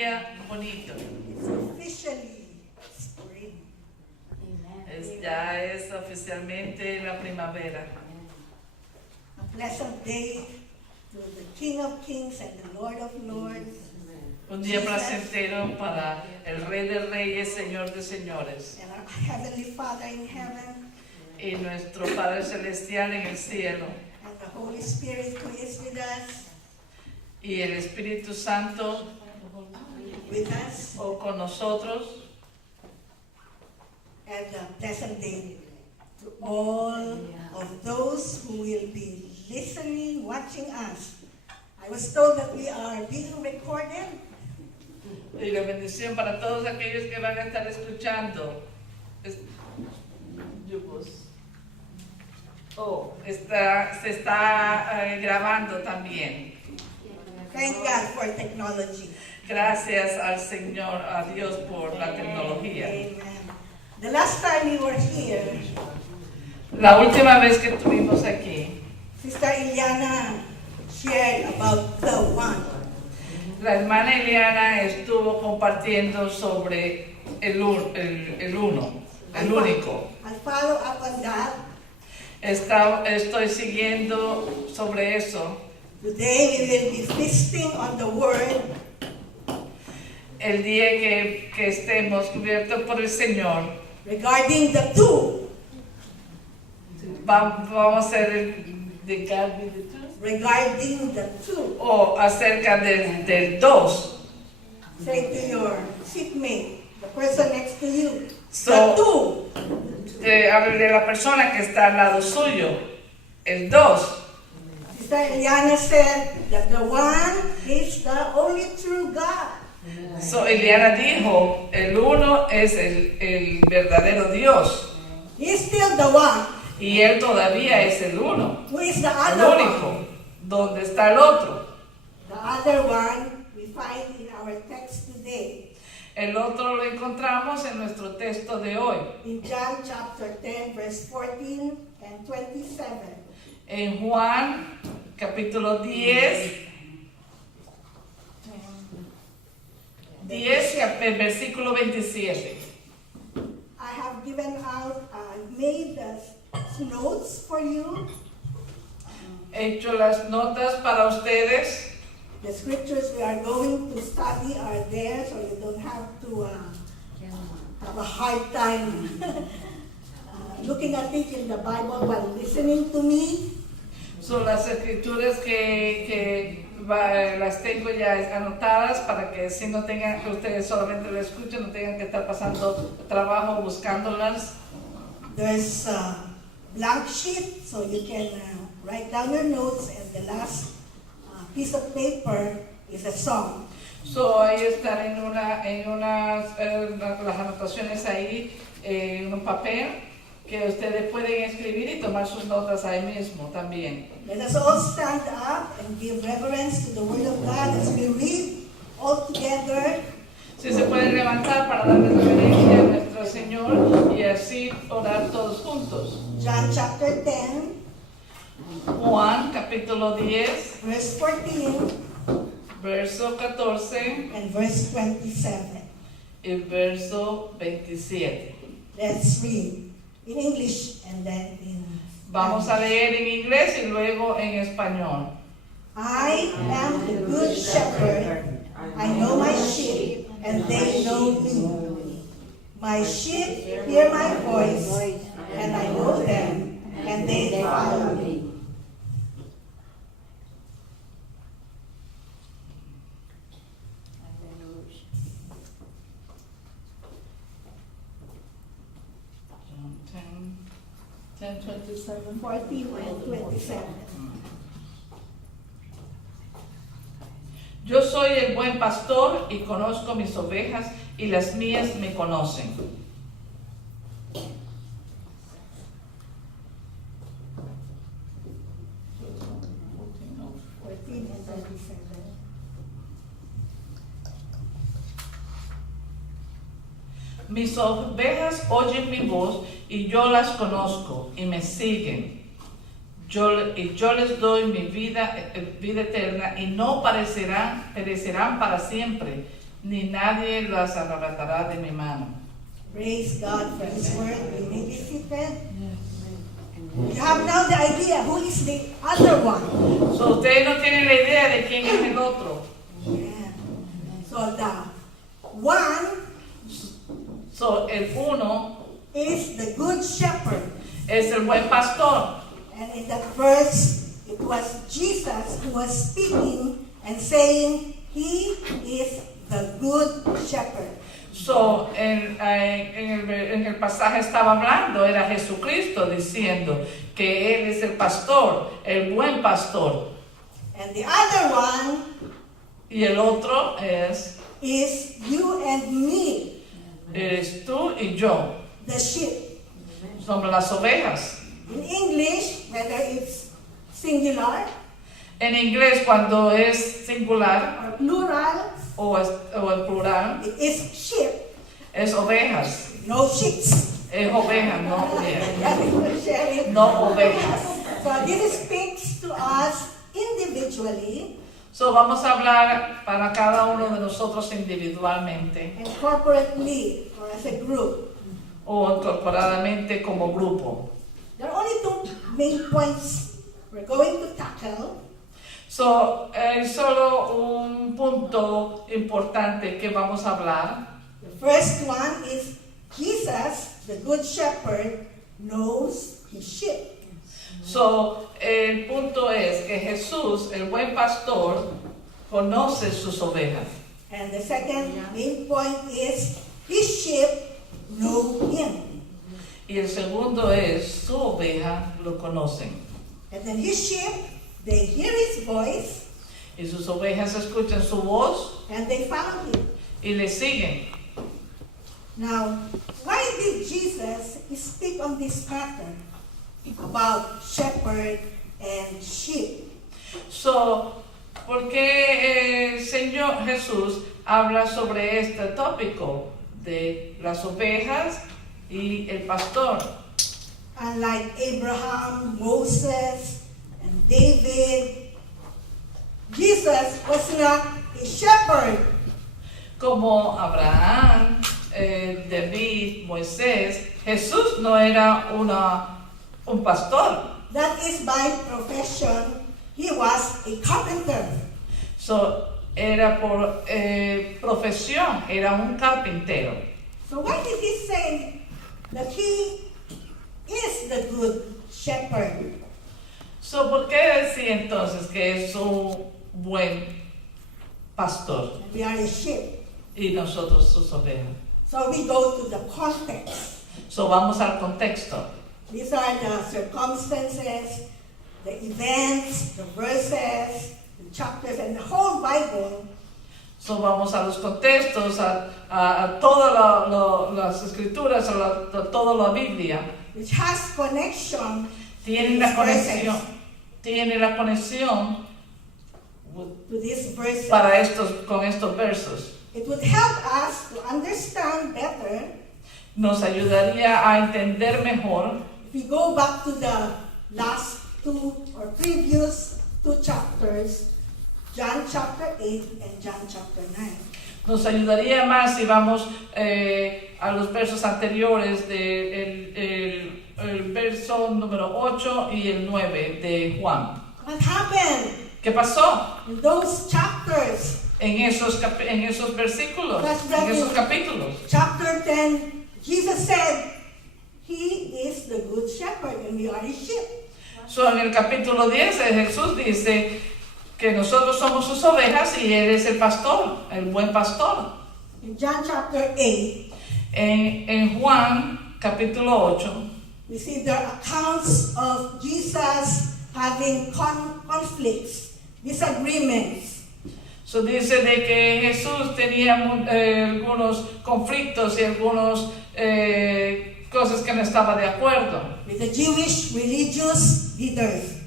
día bonito. It's officially spring. Ya es oficialmente la primavera. A pleasant day to the King of Kings and the Lord of Lords. Un día placentero para el Rey de Reyes, Señor de Señores. And our Heavenly Father in heaven. Y nuestro Padre Celestial en el cielo. And the Holy Spirit who is with us. Y el Espíritu Santo With us. o con nosotros. And a pleasant day to all of those who will be listening, watching us. I was told that we are being recorded. Y la bendición para todos aquellos que van a estar escuchando. Se está grabando también. Thank God for technology. Gracias al Señor, a Dios por la tecnología. Amen. The last time we were here, La última vez que estuvimos aquí, Sister Iliana shared about the one. la hermana Eliana estuvo compartiendo sobre el uno, el único. I'll follow up on that. Estoy siguiendo sobre eso. Today we will be feasting on the word. El día que estemos cubiertos por el Señor, Regarding the two. vamos a hacer Regarding the two. o acerca del dos. Say to your seatmate, the person next to you. So, the two. Hable de la persona que está al lado suyo, el dos. Sister Eliana said that the one is the only true God. So, Eliana dijo, el uno es el verdadero Dios. He is still the one. Y él todavía es el uno, Who is the el other único. one? ¿Dónde está el otro? The other one we find in our text today. El otro lo encontramos en nuestro texto de hoy. In John chapter 10, verse 14 and 27. En Juan, capítulo 10, versículo 27. I have given out, made notes for you. He hecho las notas para ustedes. The scriptures we are going to study are there, so you don't have to have a hard time looking at it in the Bible while listening to me. Son las escrituras que las tengo ya anotadas para que si no tengan, que ustedes solamente lo escuchen, no tengan que estar pasando trabajo buscándolas. There's a blank sheet, so you can write down your notes, and the last piece of paper is a song. So ahí están las anotaciones ahí en un papel que ustedes pueden escribir y tomar sus notas ahí mismo también. Let us all stand up and give reverence to the Word of God as we read all together. Si se pueden levantar para darle reverencia a nuestro Señor y así orar todos juntos. John chapter 10, Juan capítulo 10, verse 14 verso 14 and verse 27. y verso 27. Let's read in English and then in Vamos a leer en inglés y luego en español. I am the good shepherd. I know my sheep, and they know me. My sheep hear my voice, and I know them, and they follow me. John 10:27. 14 and 27. Yo soy el buen pastor y conozco mis ovejas y las mías me conocen. Mis ovejas oyen mi voz y yo las conozco y me siguen. Yo les doy mi vida eterna y no perecerán para siempre ni nadie las arrebatará de mi mano. Praise God for His word. We may be seated. You have now the idea who is the other one. So, ustedes no tienen la idea de quién es el otro. Yeah. So the one So, el uno is the good shepherd. es el buen pastor. And in that verse, it was Jesus who was speaking and saying, He is the good shepherd. So, en el pasaje estaba hablando, era Jesucristo diciendo que Él es el pastor, el buen pastor. And the other one Y el otro is you and me, eres tú y yo. the sheep. Somos las ovejas. In English, whether it's singular En inglés, cuando es singular or plural, o el plural, it is sheep, es ovejas. no sheeps. Es ovejas, no ovejas. Sharing. No ovejas. So this speaks to us individually So, vamos a hablar para cada uno de nosotros individualmente and corporately or as a group. o incorporadamente como grupo. There are only two main points we're going to tackle. So, solo un punto importante que vamos a hablar. The first one is Jesus, the good shepherd, knows his sheep. So, el punto es que Jesús, el buen pastor, conoce sus ovejas. And the second main point is his sheep know him. Y el segundo es, su oveja lo conocen. And then his sheep, they hear his voice Y sus ovejas escuchan su voz and they follow him. y le siguen. Now, why did Jesus speak on this matter about shepherd and sheep? So, ¿por qué el Señor Jesús habla sobre este tópico de las ovejas y el pastor? Unlike Abraham, Moses, and David, Jesus was not a shepherd. Como Abraham, David, Moisés, Jesús no era un pastor. That is by profession. He was a carpenter. So, era por profesión, era un carpintero. So why did he say that he is the good shepherd? So, ¿por qué decía entonces que es un buen pastor And we are a sheep. y nosotros sus ovejas? So we go to the context. So, vamos al contexto. These are the circumstances, the events, the verses, the chapters, and the whole Bible. So, vamos a los contextos, a todas las escrituras, toda la Biblia. Which has connection Tiene la conexión to these verses. con estos versos. It would help us to understand better Nos ayudaría a entender mejor if we go back to the last two or previous two chapters, John chapter 8 and John chapter 9. Nos ayudaría más si vamos a los versos anteriores el verso número 8 y el 9 de Juan. What happened ¿Qué pasó in those chapters? en esos versículos, en esos capítulos? Chapter 10, Jesus said, He is the good shepherd and we are his sheep. So, en el capítulo 10 Jesús dice que nosotros somos sus ovejas y Él es el pastor, el buen pastor. In John chapter 8, En Juan capítulo 8 we see the accounts of Jesus having conflicts, disagreements. So, dice de que Jesús tenía algunos conflictos y algunas cosas que no estaba de acuerdo With the Jewish religious leaders.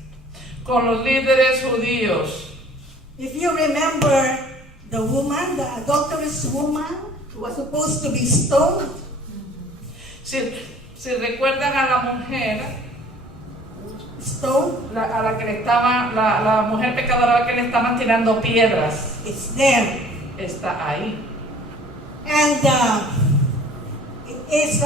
con los líderes judíos. If you remember the woman, the adulterous woman, who was supposed to be stoned, Si recuerdan a la mujer, stoned, a la que le estaban, la mujer pecadora a la que le estaban tirando piedras, it's there. está ahí. And it is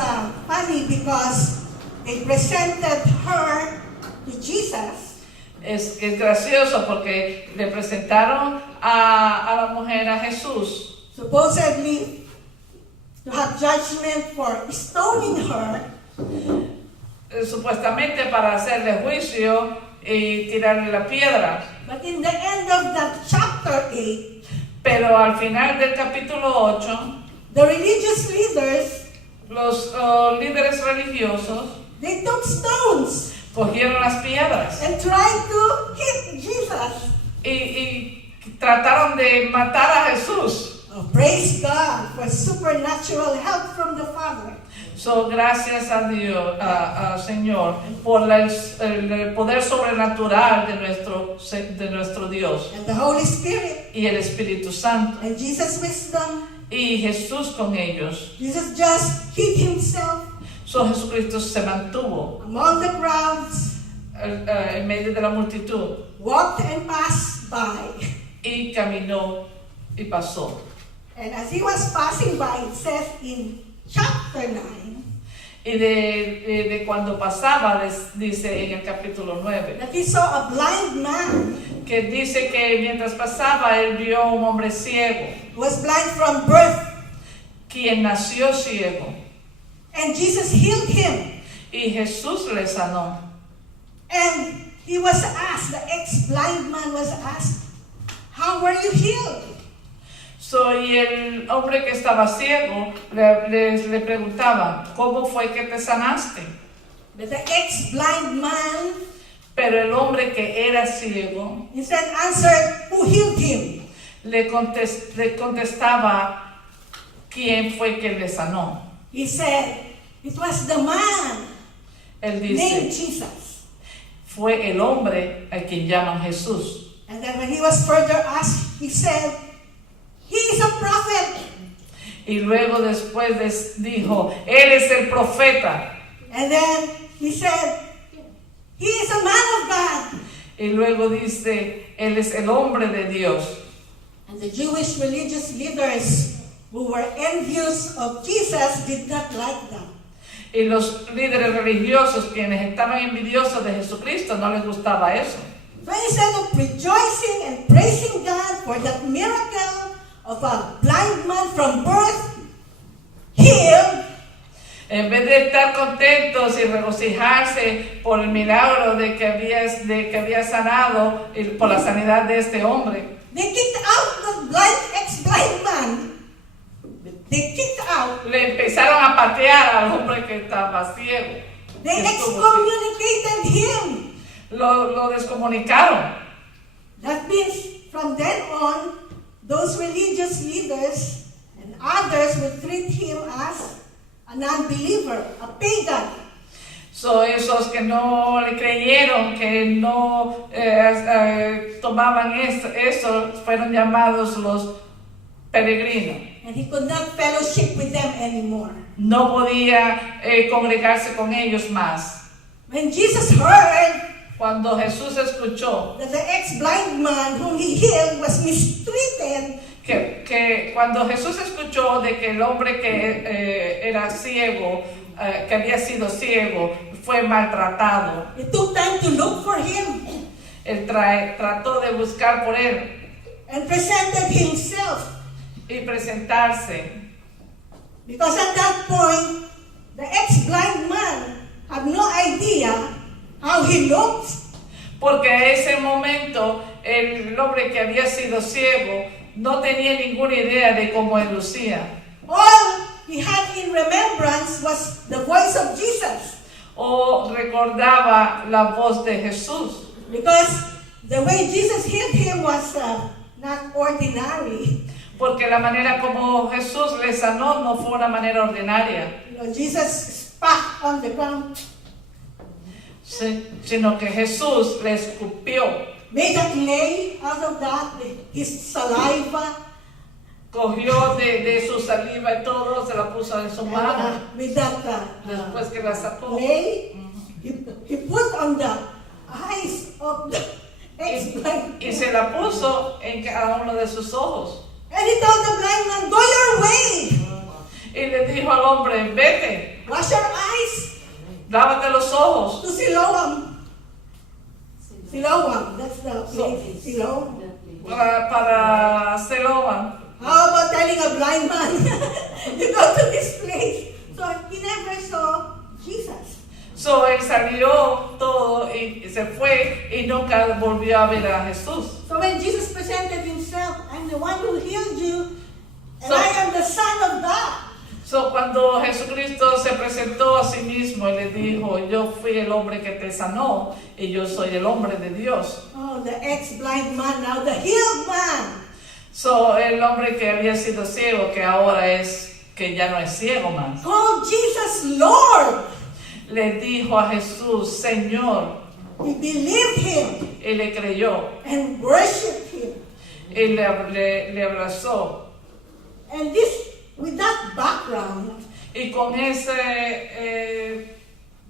funny because they presented her to Jesus. Es gracioso porque le presentaron a la mujer a Jesús, Supposedly to have judgment for stoning her. Supuestamente para hacerle juicio y tirarle la piedra. But in the end of that chapter 8, Pero al final del capítulo 8, the religious leaders, los líderes religiosos they took stones cogieron las piedras and tried to hit Jesus. y trataron de matar a Jesús. Oh, praise God for supernatural help from the Father. So, gracias a Dios, Señor, por el poder sobrenatural de nuestro Dios And the Holy Spirit y el Espíritu Santo. and Jesus' wisdom. Y Jesús con ellos. Jesus just hid himself So, Jesucristo se mantuvo among the crowds, en medio de la multitud walked and passed by. y caminó y pasó. And as he was passing by, it says in chapter 9, Y de cuando pasaba, dice en el capítulo 9, that he saw a blind man que dice que mientras pasaba, él vio a un hombre ciego, who was blind from birth. quien nació ciego. And Jesus healed him. Y Jesús le sanó. And he was asked, the ex-blind man was asked, how were you healed? Y el hombre que estaba ciego le preguntaba, ¿cómo fue que te sanaste? But the ex-blind man Pero el hombre que era ciego instead answered, who healed him? le contestaba quién fue que le sanó. He said, it was the man Él named dice, Jesus. fue el hombre a quien llaman Jesús. And then when he was further asked, he said, he is a prophet. Y luego después dijo, él es el profeta. And then he said, he is a man of God. Y luego dice, él es el hombre de Dios. And the Jewish religious leaders who were envious of Jesus did not like that. Y los líderes religiosos, quienes estaban envidiosos de Jesucristo, no les gustaba eso. So instead of rejoicing and praising God for that miracle of a blind man from birth healed, En vez de estar contentos y regocijarse por el milagro de que había sanado y por la sanidad de este hombre, they kicked out the ex-blind man. They kicked out. le empezaron a patear al hombre que estaba ciego. They que estuvo ciego. excommunicated him. Lo descomunicaron. That means from then on, those religious leaders and others would treat him as a non-believer, a pagan. Esos que no le creyeron, que no tomaban eso, fueron llamados los peregrinos. And he could not fellowship with them anymore. No podía congregarse con ellos más. When Jesus heard Cuando Jesús escuchó that the ex-blind man whom he healed was mistreated, que cuando Jesús escuchó de que el hombre que era ciego, que había sido ciego, fue maltratado, it took time to look for him él trató de buscar por él and presented himself. y presentarse. Because at that point, the ex-blind man had no idea how he looked. Porque en ese momento el hombre que había sido ciego no tenía ninguna idea de cómo él lucía. All he had in remembrance was the voice of Jesus. O recordaba la voz de Jesús. Because the way Jesus healed him was not ordinary. Porque la manera como Jesús le sanó no fue una manera ordinaria. You know, Jesus spat on the ground, Sino que Jesús le escupió, made a clay out of that, his saliva, cogió de su saliva y todo, se la puso en su mano. with that Después que la sacó, clay, he put on the eyes of the ex-blind y se la puso en cada uno de sus ojos. And he told the blind man, go your way. Y le dijo al hombre, vete, wash your eyes lávate los ojos. to Siloam. Siloam, that's the place. Siloam. Para Siloam. How about telling a blind man, you go to this place? So he never saw Jesus. So él salió todo y se fue y nunca volvió a ver a Jesús. So when Jesus presented himself, I'm the one who healed you, and So- I am the Son of God. So cuando Jesucristo se presentó a sí mismo y le dijo, yo fui el hombre que te sanó y yo soy el hombre de Dios. Oh, the ex-blind man, now the healed man. So el hombre que había sido ciego, que ahora que ya no es ciego más, Called Jesus Lord. le dijo a Jesús, Señor, He believed him y le creyó and worshiped him. y le abrazó. And this, with that background, Y con ese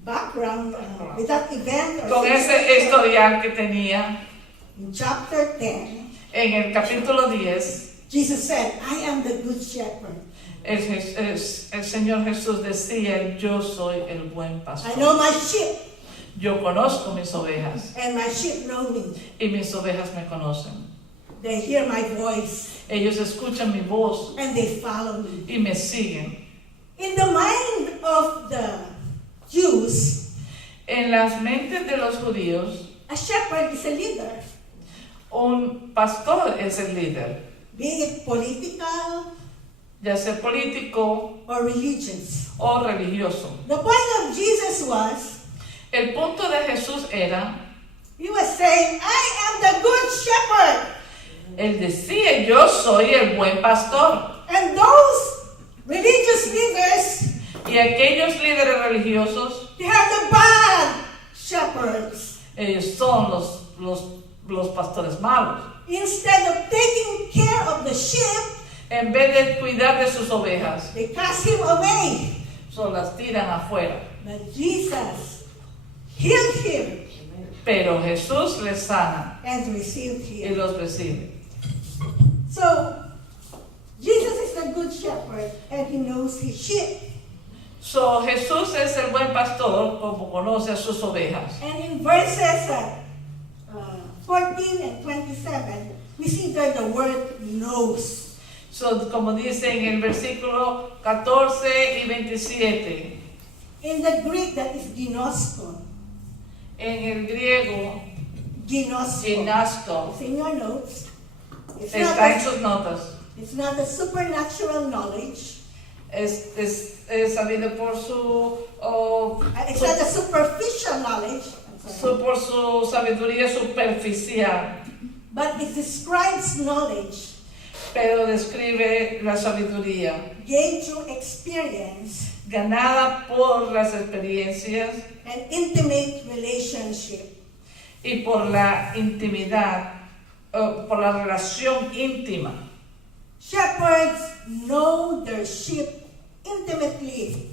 with that event, or con ese historial que tenía, in chapter 10, en el capítulo 10, Jesus said, I am the good shepherd. el Señor Jesús decía, yo soy el buen I pastor. know my sheep, Yo conozco mis ovejas and my sheep know me. y mis ovejas me conocen. They hear my voice, Ellos escuchan mi voz and they follow me. y me siguen. In the mind of the Jews, En las mentes de los judíos, a shepherd is a leader, un pastor es el líder, be it political ya sea político or religious. o religioso. The point of Jesus was, El punto de Jesús era, he was saying, I am the good shepherd. él decía, yo soy el buen pastor. And those religious leaders, Y aquellos líderes religiosos, they are the bad shepherds. ellos son los pastores malos. Instead of taking care of the sheep, En vez de cuidar de sus ovejas, they cast him away. solo las tiran afuera. But Jesus healed him Pero Jesús les sana and received y him. los recibe. So, Jesus is the good shepherd and he knows his sheep. So, Jesús es el buen pastor como conoce a sus ovejas. And in verses 14 and 27, we see there the word knows. So, como dice en el versículo 14 y 27, In the Greek, that is ginosko. en el griego, Ginosko. ginasto, It's in your notes. It's está en sus notas. it's not a supernatural knowledge. Es sabido por It's not a superficial knowledge. I'm sorry. por su sabiduría superficial, But it describes knowledge pero describe la sabiduría gained through experience ganada por las experiencias and intimate relationship. y por la intimidad, por la relación íntima. Shepherds know their sheep intimately.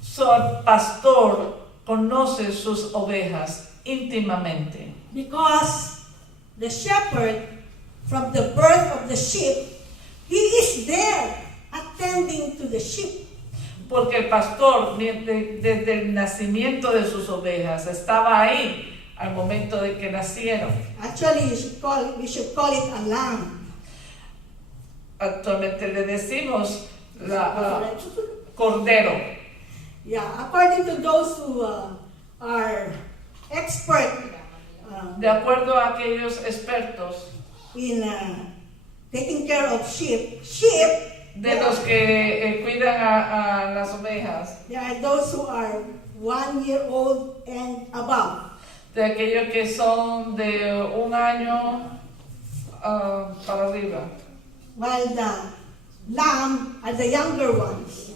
So, el pastor conoce sus ovejas íntimamente. Because the shepherd, from the birth of the sheep, he is there attending to the sheep. Porque el pastor, desde el nacimiento de sus ovejas, estaba ahí al momento de que nacieron. Actually, we should call it a lamb. Actualmente le decimos cordero. Yeah, according to those who are expert De acuerdo a aquellos expertos, in taking care of sheep, de los que cuidan a las ovejas, there are those who are 1 year old and above. de aquellos que son de 1 año para arriba, While the lamb are the younger ones.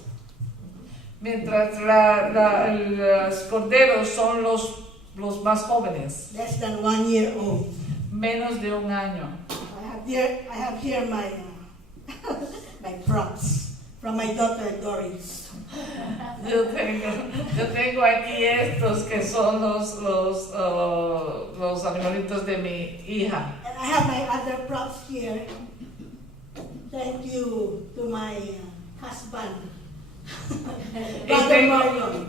mientras los corderos son los más jóvenes, Less than 1 year old. menos de 1 año. I have here my my props from my daughter Doris. Yo tengo aquí estos que son los animalitos de mi hija. And I have my other props here. Thank you to my husband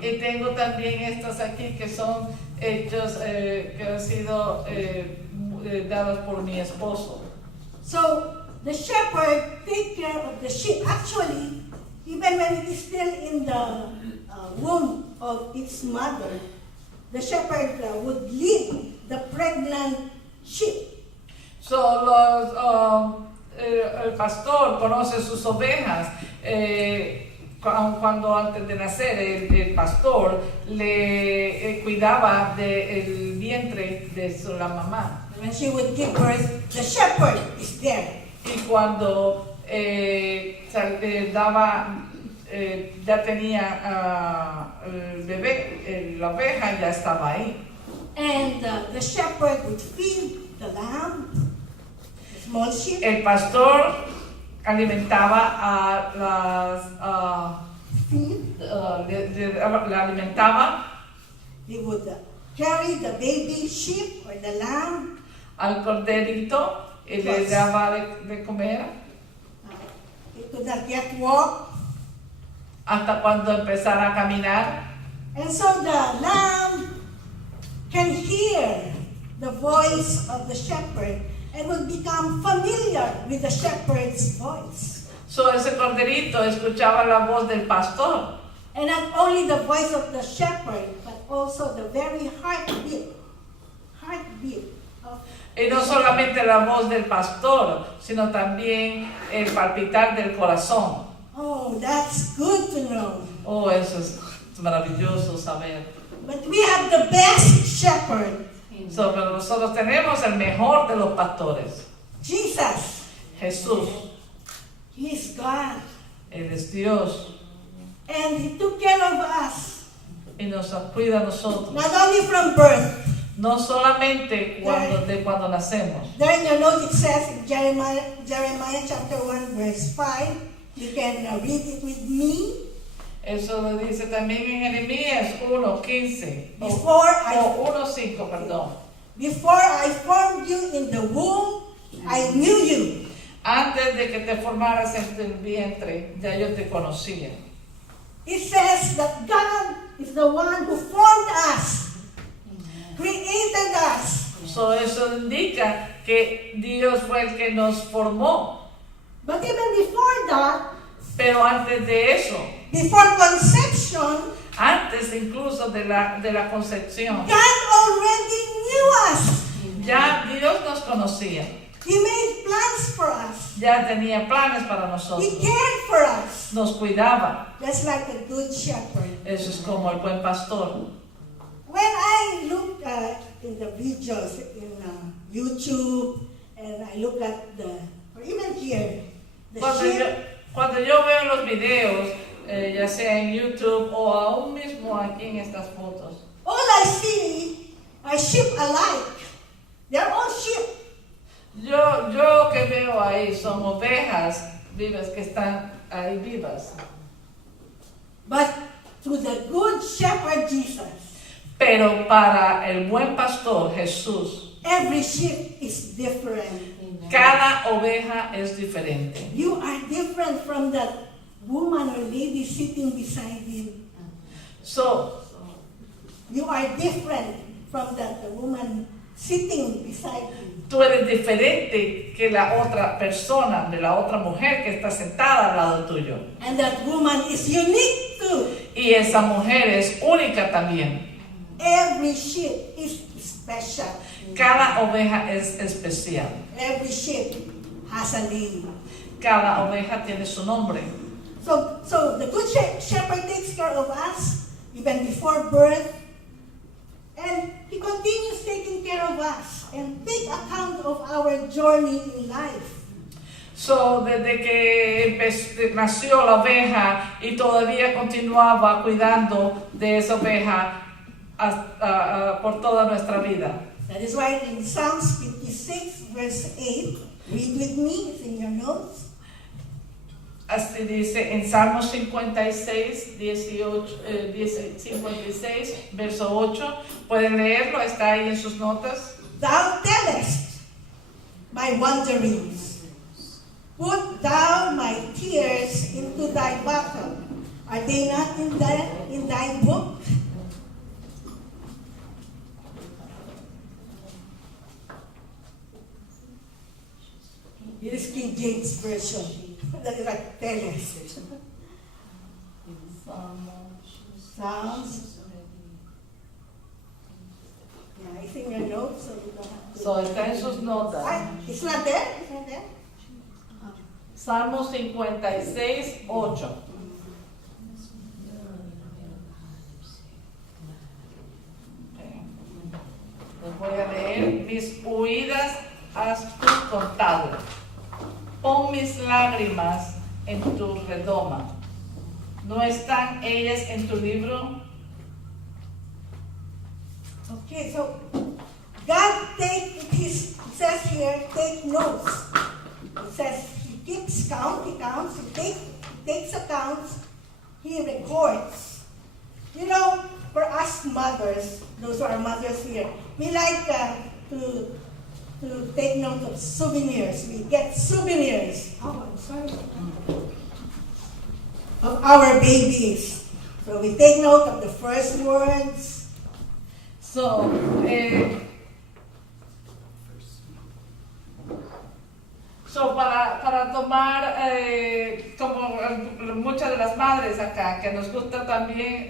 Y tengo también estas aquí que son hechos que han sido dados por mi esposo. So the shepherd take care of the sheep. Actually, even when it is still in the womb of its mother, the shepherd would lead the pregnant sheep. So el pastor conoce sus ovejas. Cuando antes de nacer el pastor le cuidaba del vientre de la mamá. When she would give birth, the shepherd is there. Y cuando ya tenía el bebé, la oveja ya estaba ahí. And the shepherd would feed the lamb, the small sheep. El pastor alimentaba a la alimentaba. He would carry the baby sheep or the lamb. Al corderito y le daba de comer. He could not yet walk. Hasta cuando empezara a caminar. And so the lamb can hear the voice of the shepherd and will become familiar with the shepherd's voice. So ese corderito escuchaba la voz del pastor. And not only the voice of the shepherd, but also the very heartbeat of Y no solamente la voz del pastor, sino también el palpitar del corazón. Oh, that's good to know. Oh, eso es maravilloso saber. But we have the best shepherd, So, pero nosotros tenemos el mejor de los pastores, Jesus. Jesús. He is God. Él es Dios And He took care of us, y nos cuida a nosotros. not only from birth. No solamente cuando nacemos. There in your note it says in Jeremiah chapter 1 verse 5. You can read it with me. Eso lo dice también en Jeremías 1:15 Before o 1:5, perdón. Before I formed you in the womb, I knew you. Antes de que te formaras en tu vientre, ya yo te conocía. It says that God is the one who formed us, created us. So eso indica que Dios fue el que nos formó. But even before that, Pero antes de eso, before conception, antes incluso de la concepción, God already knew us. ya Dios nos conocía. He made plans for us. Ya tenía planes para nosotros. He cared for us. Nos cuidaba. Just like a good shepherd. Eso es como el buen pastor. When I look in the videos in YouTube, and I look at or even here, the sheep. Cuando yo veo los videos, ya sea en YouTube o aún mismo aquí en estas fotos, All I see are sheep alike. They're all sheep. yo que veo ahí son ovejas vivas que están ahí vivas. But to the good shepherd Jesus, Pero para el buen pastor Jesús, every sheep is different. cada oveja es diferente. You are different from that woman or lady sitting beside you. So, You are different from that woman sitting beside you. tú eres diferente que la otra persona, de la otra mujer que está sentada al lado tuyo. And that woman is unique too. Y esa mujer es única también. Every sheep is special. Cada oveja es especial. Every sheep has a name. Cada oveja tiene su nombre. So the good shepherd takes care of us even before birth. And He continues taking care of us and take account of our journey in life. So, desde que nació la oveja y todavía continuaba cuidando de esa oveja por toda nuestra vida. That is why in Psalms 56 verse 8, read with me, it's in your notes. Así dice en Salmos 56, 56, verso 8. ¿Pueden leerlo? Está ahí en sus notas. Thou tellest my wanderings. Put thou my tears into thy bottle. Are they not in thy book? It is King James Version. That is like text. Psalms. Yeah, it's in your notes, so you don't have to. So, está en sus notas. It's not there? It's not there? Salmo 56, 8. Les voy a leer. Mis huidas has tú contado. Pon mis lágrimas en tu redoma. ¿No están ellas en tu libro? Okay, so God says here, take notes. It says he keeps count, he counts, he takes accounts, he records. You know, for us mothers, those who are mothers here, we like to take note of souvenirs. We get souvenirs. Oh, I'm sorry. Of our babies. So we take note of the first words. So, para tomar, como muchas de las madres acá, que nos gusta también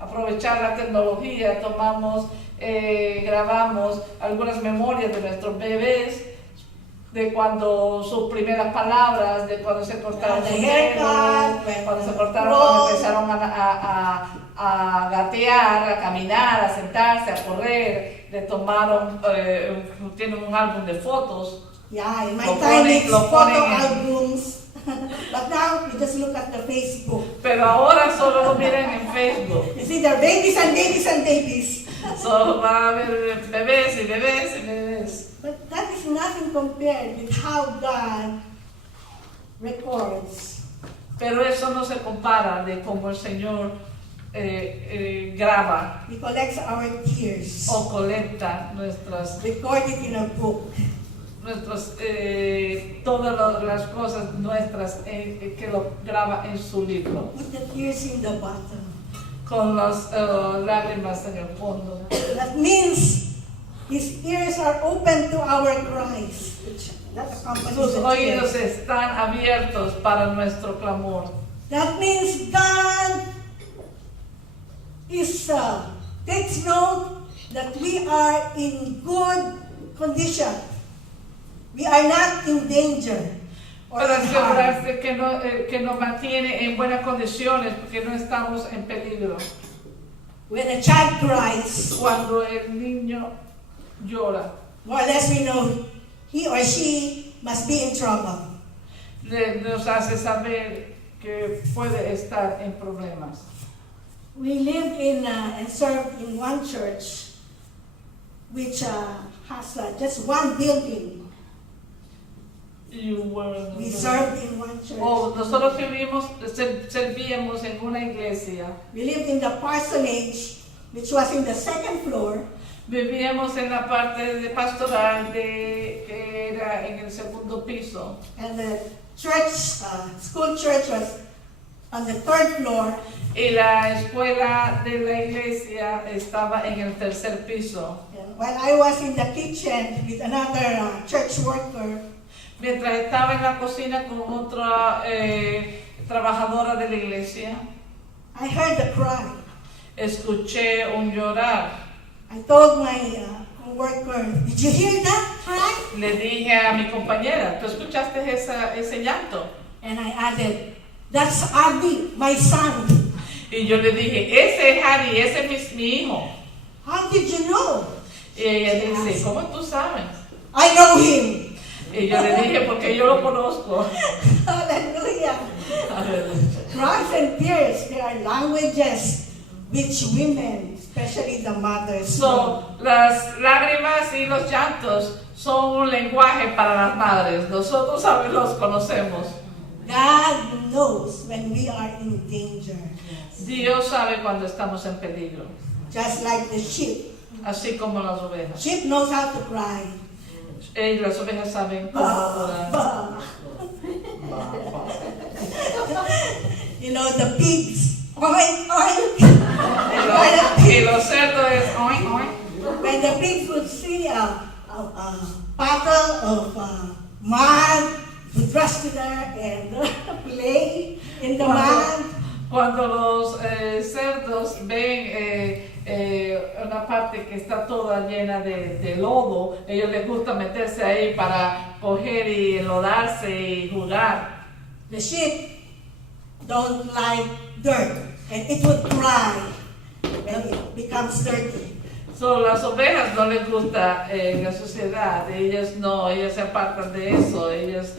aprovechar la tecnología, grabamos algunas memorias de nuestros bebés, de cuando sus primeras palabras, de cuando se cortaron sus dedos, cuando se cortaron, cuando empezaron a gatear, a caminar, a sentarse, a correr, le tomaron, tienen un álbum de fotos. Yeah, in my time it's photo albums, but now you just look at the Facebook. Pero ahora solo lo miran en Facebook. You see, they're babies and babies and babies. Solo va a ver bebés y bebés y bebés. But that is nothing compared with how God records. Pero eso no se compara de cómo el Señor graba. He collects our tears. O colecta nuestras, record it in a book. Todas las cosas nuestras que lo graba en su libro. Put the tears in the bottom. Con las lágrimas en el fondo. That means his ears are open to our cries. Sus oídos están abiertos para nuestro clamor. That means God takes note that we are in good condition. We are not in danger. Para asegurarse que nos mantiene en buenas condiciones, porque no estamos en peligro. When a child cries, cuando el niño llora, more or less we know he or she must be in trouble. Nos hace saber que puede estar en problemas. We lived and served in one church, which has just one building. We served in one church. Nosotros servíamos en una iglesia. We lived in the parsonage, which was in the second floor. Vivíamos en la parte de pastoral que era en el segundo piso. And the church, school church was on the third floor. Y la escuela de la iglesia estaba en el tercer piso. And while I was in the kitchen with another church worker, mientras estaba en la cocina con otra trabajadora de la iglesia, I heard the cry. Escuché un llorar. I told my worker, "Did you hear that cry?" Le dije a mi compañera, ¿tú escuchaste ese llanto? And I added, "That's Adi, my son." Y yo le dije, ese es Adi, ese es mi hijo. How did you know? Y ella dice, ¿cómo tú sabes? I know him. Y yo le dije, porque yo lo conozco. Hallelujah. Cries and tears, they are languages which women, especially the mothers, las lágrimas y los llantos son un lenguaje para las madres. Nosotros los conocemos. God knows when we are in danger. Dios sabe cuando estamos en peligro. Just like the sheep. Así como las ovejas. Sheep knows how to cry. Las ovejas saben cómo orar. You know, the pigs, oink, oink. Y los cerdos es oink, oink. When the pigs would see a bottle of mud, would rush to there and play in the mud. Cuando los cerdos ven una parte que está toda llena de lodo, ellos les gusta meterse ahí para coger y enlodarse y jugar. The sheep don't like dirt, and it would cry when it becomes dirty. So, las ovejas no les gusta la suciedad, ellas se apartan de eso, ellas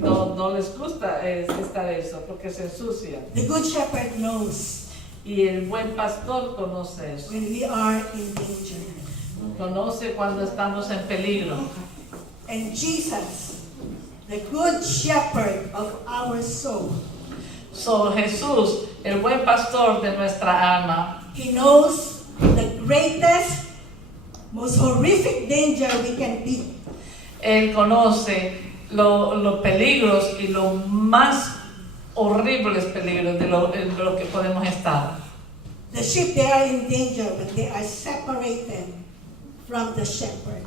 no les gusta estar eso porque se ensucian. The good shepherd knows Y el buen pastor conoce eso, when we are in danger. conoce cuando estamos en peligro. And Jesus, the good shepherd of our soul, So, Jesús, el buen pastor de nuestra alma, he knows the greatest, most horrific danger we can be. Él conoce los peligros y los más horribles peligros de lo que podemos estar. The sheep, they are in danger when they are separated from the shepherd.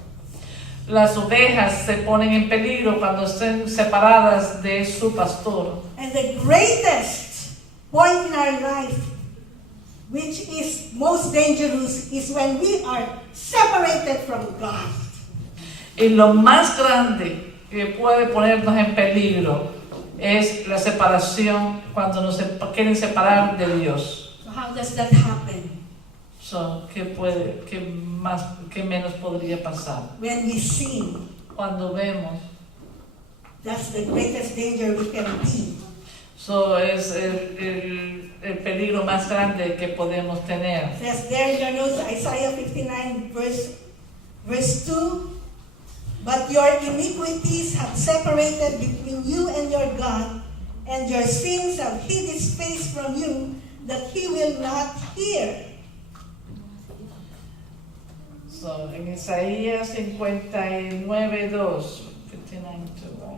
Las ovejas se ponen en peligro cuando estén separadas de su pastor. And the greatest point in our life, which is most dangerous, is when we are separated from God. Y lo más grande que puede ponernos en peligro es la separación cuando nos quieren separar de Dios. So how does that happen? So, ¿qué menos podría pasar? When we sin, Cuando vemos, that's the greatest danger we can be. so es el peligro más grande que podemos tener. It says there in your notes, Isaiah 59 verse 2, but your iniquities have separated between you and your God, and your sins have hid his face from you, that he will not hear. So, en Isaías 59:2, 59:2, right?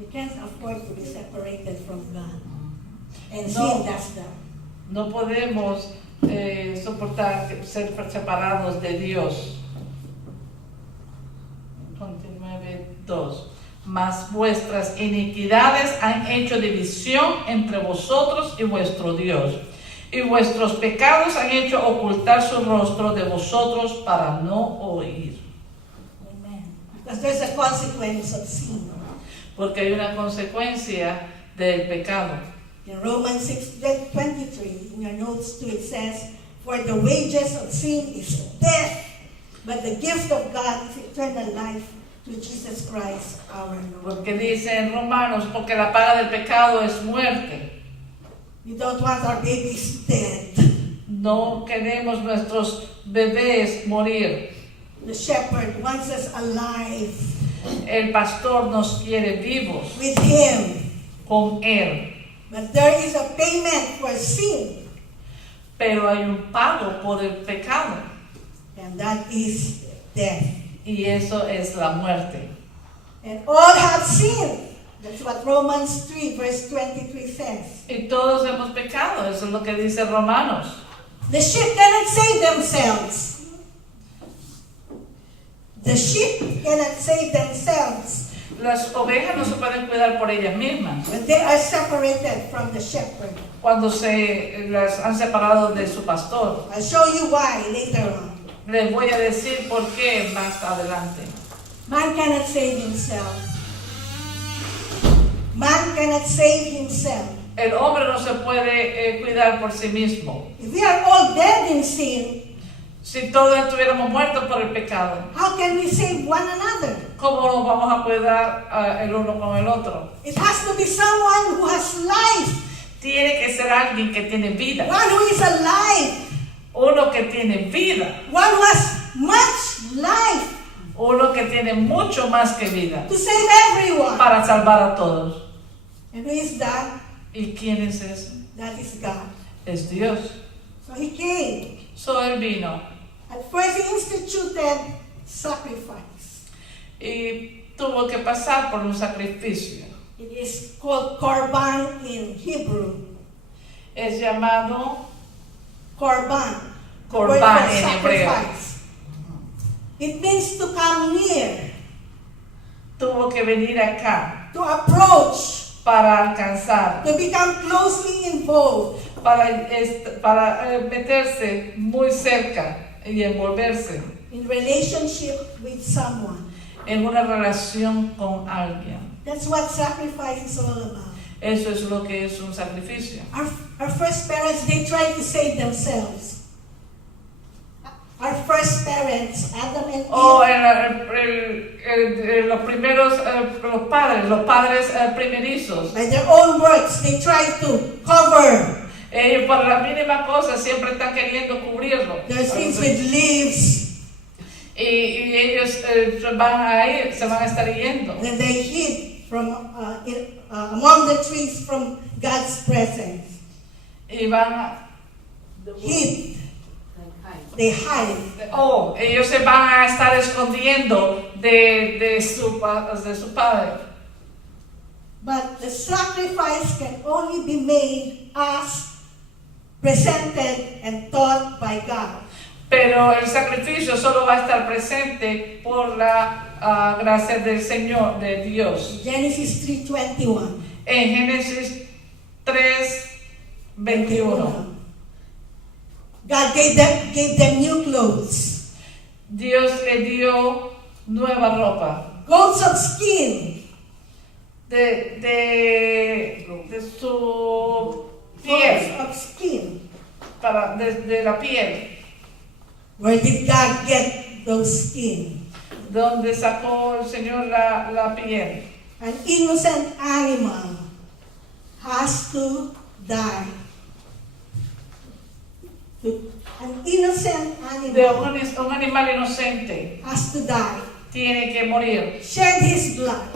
You can't afford to be separated from God. And No. sin does that. No podemos soportar ser separados de Dios. 29:2. Mas vuestras iniquidades han hecho división entre vosotros y vuestro Dios, y vuestros pecados han hecho ocultar su rostro de vosotros para no oír. Amen. Because there's a consequence of sin. Porque hay una consecuencia del pecado. In Romans 6:23, in your notes too, it says, for the wages of sin is death, but the gift of God is eternal life through Jesus Christ our Lord. Porque dice en Romanos, porque la paga del pecado es muerte. We don't want our babies dead. No queremos nuestros bebés morir. The shepherd wants us alive El pastor nos quiere vivos with him. con él. But there is a payment for sin, Pero hay un pago por el pecado. and that is death. Y eso es la muerte. And all have sinned. That's what Romans 3 verse 23 says. Y todos hemos pecado. Eso es lo que dice Romanos. The sheep cannot save themselves. The sheep cannot save themselves Las ovejas no se pueden cuidar por ellas mismas. when they are separated from the shepherd. Cuando se las han separado de su pastor. I'll show you why later on. Les voy a decir por qué más adelante. Man cannot save himself. Man cannot save himself. El hombre no se puede cuidar por sí mismo. If we are all dead in sin, Si todos estuviéramos muertos por el pecado, how can we save one another? ¿cómo nos vamos a cuidar el uno con el otro? It has to be someone who has life. Tiene que ser alguien que tiene vida. One who is alive. Uno que tiene vida. One who has much life Uno que tiene mucho más que vida. to save everyone. Para salvar a todos. And who is that? ¿Y quién es ese? That is God. Es Dios. So he came. So él vino At first he instituted sacrifice. y tuvo que pasar por un sacrificio. It is called korban in Hebrew. Es llamado Korban. Korban Word for en hebreo. sacrifice. It means to come near, Tuvo que venir acá to approach, para alcanzar, to become closely involved. para meterse muy cerca y envolverse In relationship with someone. en una relación con alguien. That's what sacrifice is all about. Eso es lo que es un sacrificio. Our first parents, they tried to save themselves. Our first parents, Adam and Eve, Los primeros, los padres primerizos, by their own works, they tried to cover ellos por la mínima cosa siempre están queriendo cubrirlo. their sins with leaves. Y ellos se van a estar yendo. Then they hid from among the trees from God's presence. Y van a... Hid. They hide. ellos se van a estar escondiendo de su padre. But the sacrifice can only be made as presented and taught by God. Pero el sacrificio solo va a estar presente por la gracia del Señor, de Dios. Genesis 3:21. En Génesis 3:21. God gave them new clothes. Dios le dio nueva ropa. Goats of skin. De su piel. Goats of skin. De la piel. Where did God get those skin? Donde sacó el Señor la piel. An innocent animal has to die. An innocent De animal un animal inocente has to die. tiene que morir. Shed his blood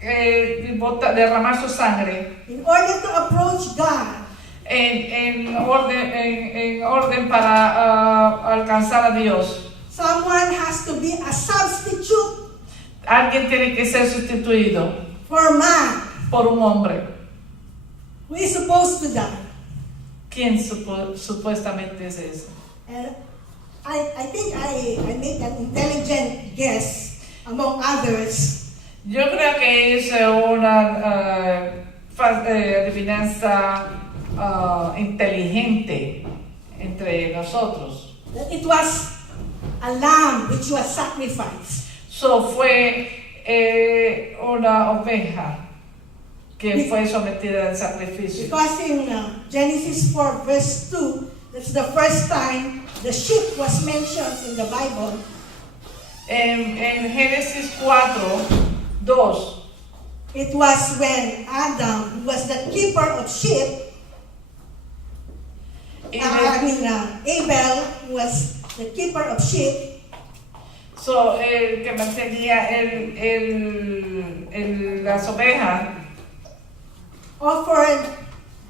Derramar su sangre in order to approach God. en orden para alcanzar a Dios. Someone has to be a substitute Alguien tiene que ser sustituido for man por un hombre. who is supposed to die. ¿Quién supuestamente es ese? And I think I made an intelligent guess among others. Yo creo que es una adivinanza inteligente entre nosotros. That it was a lamb which was sacrificed. Fue una oveja que fue sometida al sacrificio. Because in Genesis 4 verse 2, that's the first time the sheep was mentioned in the Bible. En Génesis 4:2, It was when Adam, who was the keeper of sheep, Abel was the keeper of sheep. el que mantenía las ovejas, offered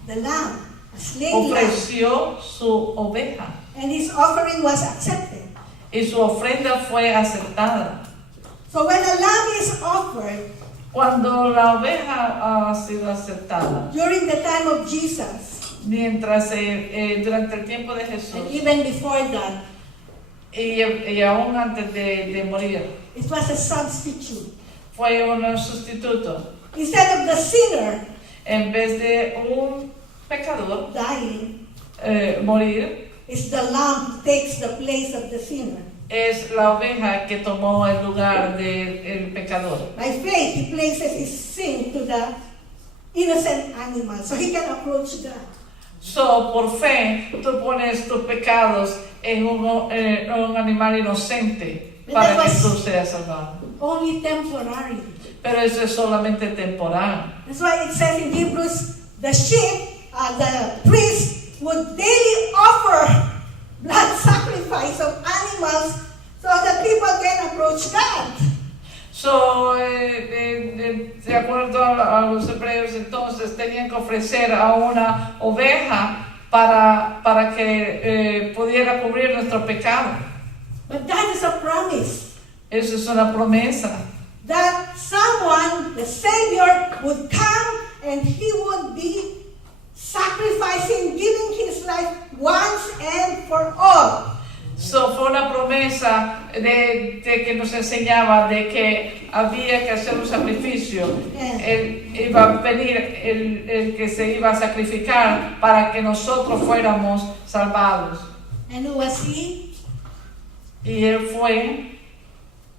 the lamb, a slain lamb, ofreció su oveja and his offering was accepted. y su ofrenda fue aceptada. So when a lamb is offered, Cuando la oveja ha sido aceptada, during the time of Jesus, durante el tiempo de Jesús and even before that, y aún antes de morir, it was a substitute. fue un sustituto. Instead of the sinner En vez de un pecador dying, morir, it's the lamb who takes the place of the sinner. es la oveja que tomó el lugar del pecador. By faith, he places his sin to the innocent animal so he can approach God. Por fe, tú pones tus pecados en un animal inocente para que tú seas salvado. Only temporary. Pero eso es solamente temporal. That's why it says in Hebrews, the sheep, the priest would daily offer blood sacrifice of animals so that people can approach God. De acuerdo a los hebreos, entonces tenían que ofrecer a una oveja para que pudiera cubrir nuestro pecado. But that is a promise Eso es una promesa. that someone, the Savior, would come and he would be sacrificing, giving his life once and for all. So, fue una promesa de que nos enseñaba de que había que hacer un sacrificio. Él iba a venir, el que se iba a sacrificar para que nosotros fuéramos salvados. And who was he? Y él fue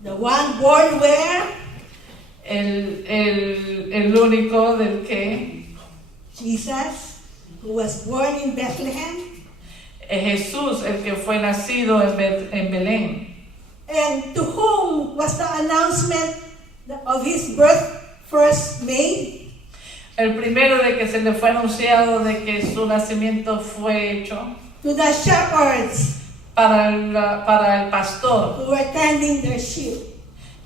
The one born where? el único del que Jesus, who was born in Bethlehem. Jesús, el que fue nacido en Belén. And to whom was the announcement of his birth first made? El primero de que se le fue anunciado de que su nacimiento fue hecho To the shepherds para el pastor, who were tending their sheep.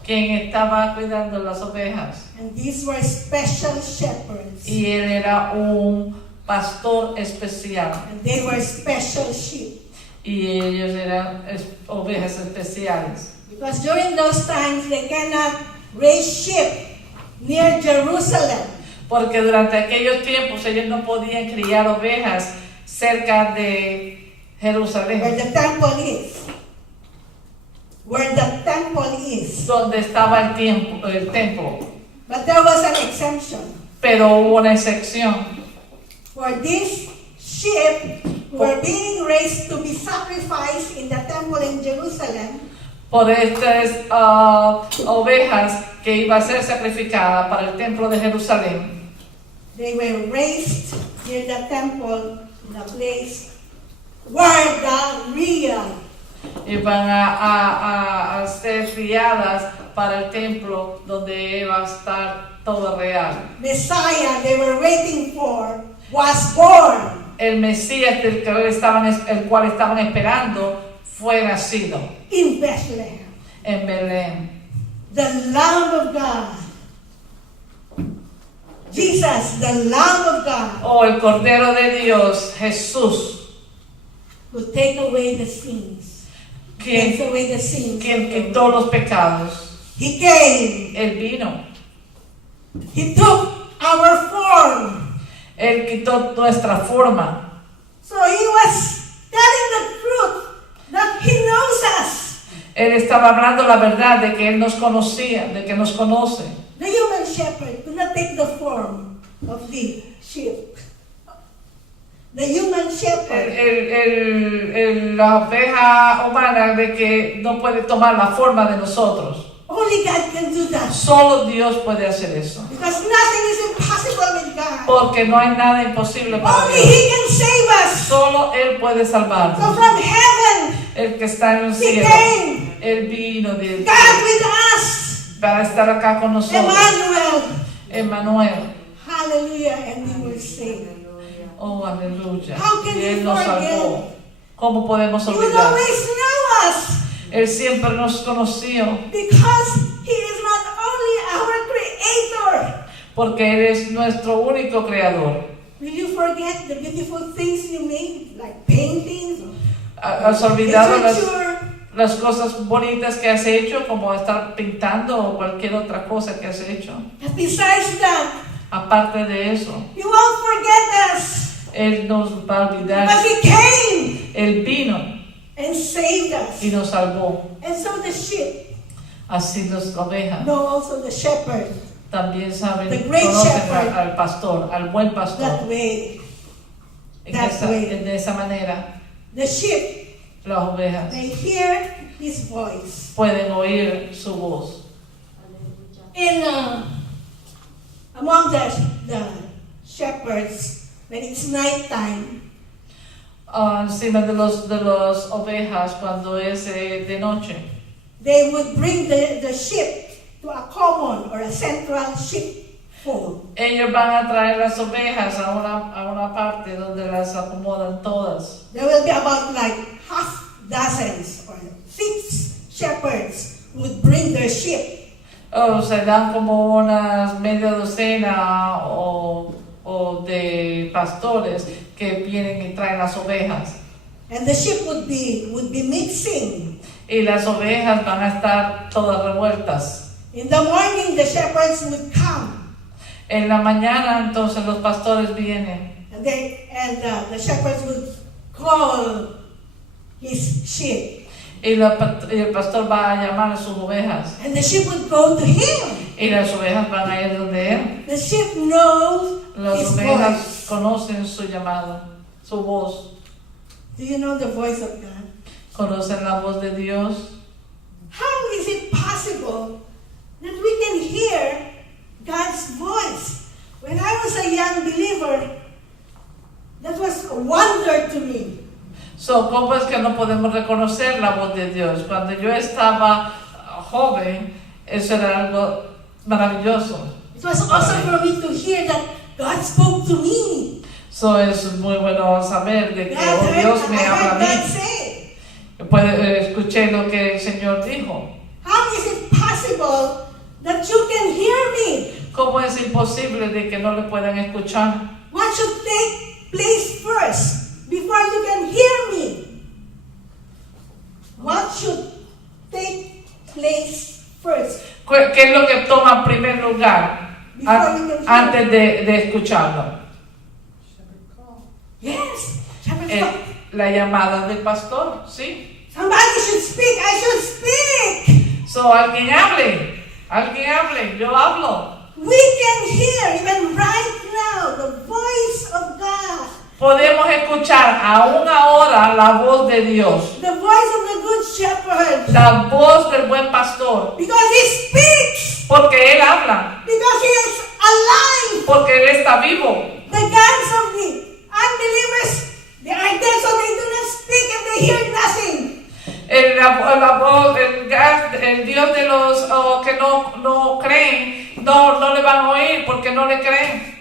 quien estaba cuidando las ovejas. And these were special shepherds. Y él era un pastor especial. And they were special sheep. Y ellos eran ovejas especiales. Because during those times they cannot raise sheep near Jerusalem. Porque durante aquellos tiempos ellos no podían criar ovejas cerca de Jerusalén, Where the temple is. Where the temple is. donde estaba el templo. But there was an exemption. Pero hubo una excepción. For these sheep who were being raised to be sacrificed in the temple in Jerusalem, Por estas ovejas que iba a ser sacrificada para el templo de Jerusalén, they were raised near the temple, in a place where the real iban a ser criadas para el templo donde iba a estar todo real. Messiah they were waiting for was born. El Mesías el cual estaban esperando fue nacido In Bethlehem, en Belén. the Lamb of God. Jesus, the Lamb of God, Oh, el Cordero de Dios, Jesús, who take away the sins. Takes quien away the sins. quitó los pecados. He came. Él vino. He took our form. Él quitó nuestra forma. So he was telling the truth that he knows us. Él estaba hablando la verdad de que Él nos conocía, de que nos conoce. The human shepherd could not take the form of the sheep. The human shepherd La oveja humana de que no puede tomar la forma de nosotros. only God can do that. Solo Dios puede hacer eso. Because nothing is impossible with God. Porque no hay nada imposible para Only Dios. He can save us. Solo Él puede So salvarnos. from heaven, El que está en el He cielo. came. Él vino de, God with us. para estar acá con nosotros. Emmanuel. Emmanuel. Hallelujah. And we were saved. Oh, aleluya. How can Y Él we nos forget? salvó. ¿Cómo podemos He would olvidar? always know us. Él siempre nos conoció. Because He is not only our creator. Porque Él es nuestro único creador. Will you forget the beautiful things you made, like paintings, ¿Has olvidado literature? las cosas bonitas que has hecho, como estar pintando o cualquier otra cosa que has hecho? And besides that, Aparte de eso, He won't forget us. Él nos va a olvidar. But He came Él vino and saved us. y nos salvó. And so the sheep Así las ovejas know also the shepherd también saben, The great conocen shepherd. al pastor, al buen that pastor. way. that way. De esa manera, The sheep, las ovejas they hear His voice. pueden oír su voz. In among the shepherds, when it's nighttime, Encima de las ovejas cuando es de noche. they would bring the sheep to a common or a central sheepfold. Ellos van a traer las ovejas a una parte donde las acomodan todas. There will be about like half dozens or 6 shepherds would bring their sheep. Se dan como unas media docena o de pastores que vienen y traen las ovejas. And the sheep would be mixing. Y las ovejas van a estar todas revueltas. In the morning, the shepherds would come. En la mañana entonces los pastores vienen. And the shepherds would call his sheep. Y el pastor va a llamar a sus ovejas. And the sheep would go to him. Y las ovejas van a ir donde él. The sheep knows Las his ovejas voice. conocen su llamado, su voz. Do you know the voice of God? Conocen la voz de Dios. How is it possible that we can hear God's voice? When I was a young believer, that was a wonder to me. So, ¿cómo es que no podemos reconocer la voz de Dios? Cuando yo estaba joven, eso era algo maravilloso. It was awesome for me to hear that God spoke to me. So, es muy bueno saber de que I Dios me habla a heard God mí. say. Escuché lo que el Señor dijo. How is it possible that you can hear me? ¿Cómo es imposible de que no le puedan escuchar? What should take place first before you can hear me? What should take place first? ¿Qué es lo que toma primer lugar antes de escucharlo? Yes, shepherd's call. La llamada del pastor, ¿sí? Somebody should speak. I should speak. So, alguien hable, yo hablo. We can hear even right now the voice of God, Podemos escuchar aún ahora la voz de Dios, the voice of the good shepherd, la voz del buen pastor, because he speaks, porque Él habla, because he is alive. porque Él está vivo. The gods of the unbelievers, they are dead, so they do not speak and they hear nothing. El Dios de los que no creen, no le van a oír porque no le creen.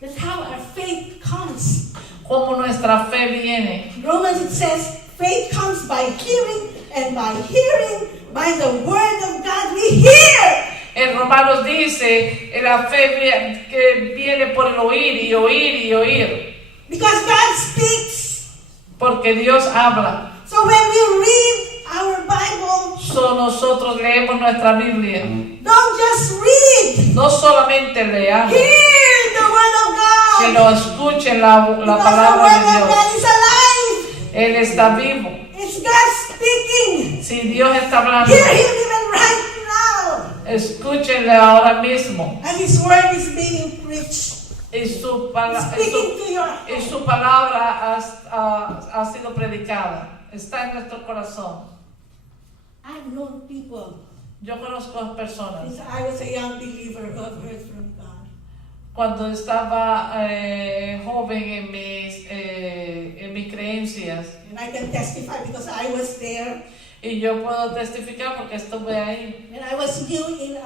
That's how our faith comes. Como nuestra fe viene. Romans, it says, faith comes by hearing, and by hearing, by the word of God we hear. En Romanos dice, la fe que viene por el oír y oír y oír. Because God speaks. Porque Dios habla. So when we read our Bible, So nosotros leemos nuestra Biblia. don't just read. No solamente leamos, Hear the word of God. sino escuchen la Because the palabra word de of God Dios. is alive. Él está vivo. It's God speaking. Si Dios está hablando, Hear him even right now. escúchenle ahora mismo. And his word is being preached. Y su Speaking to your heart. palabra ha sido predicada. Está en nuestro corazón. I've known people Yo conozco personas. since I was a young believer who have heard from God. Cuando estaba joven en mis creencias, And I can testify because I was there. y yo puedo testificar porque estuve ahí, And I was new in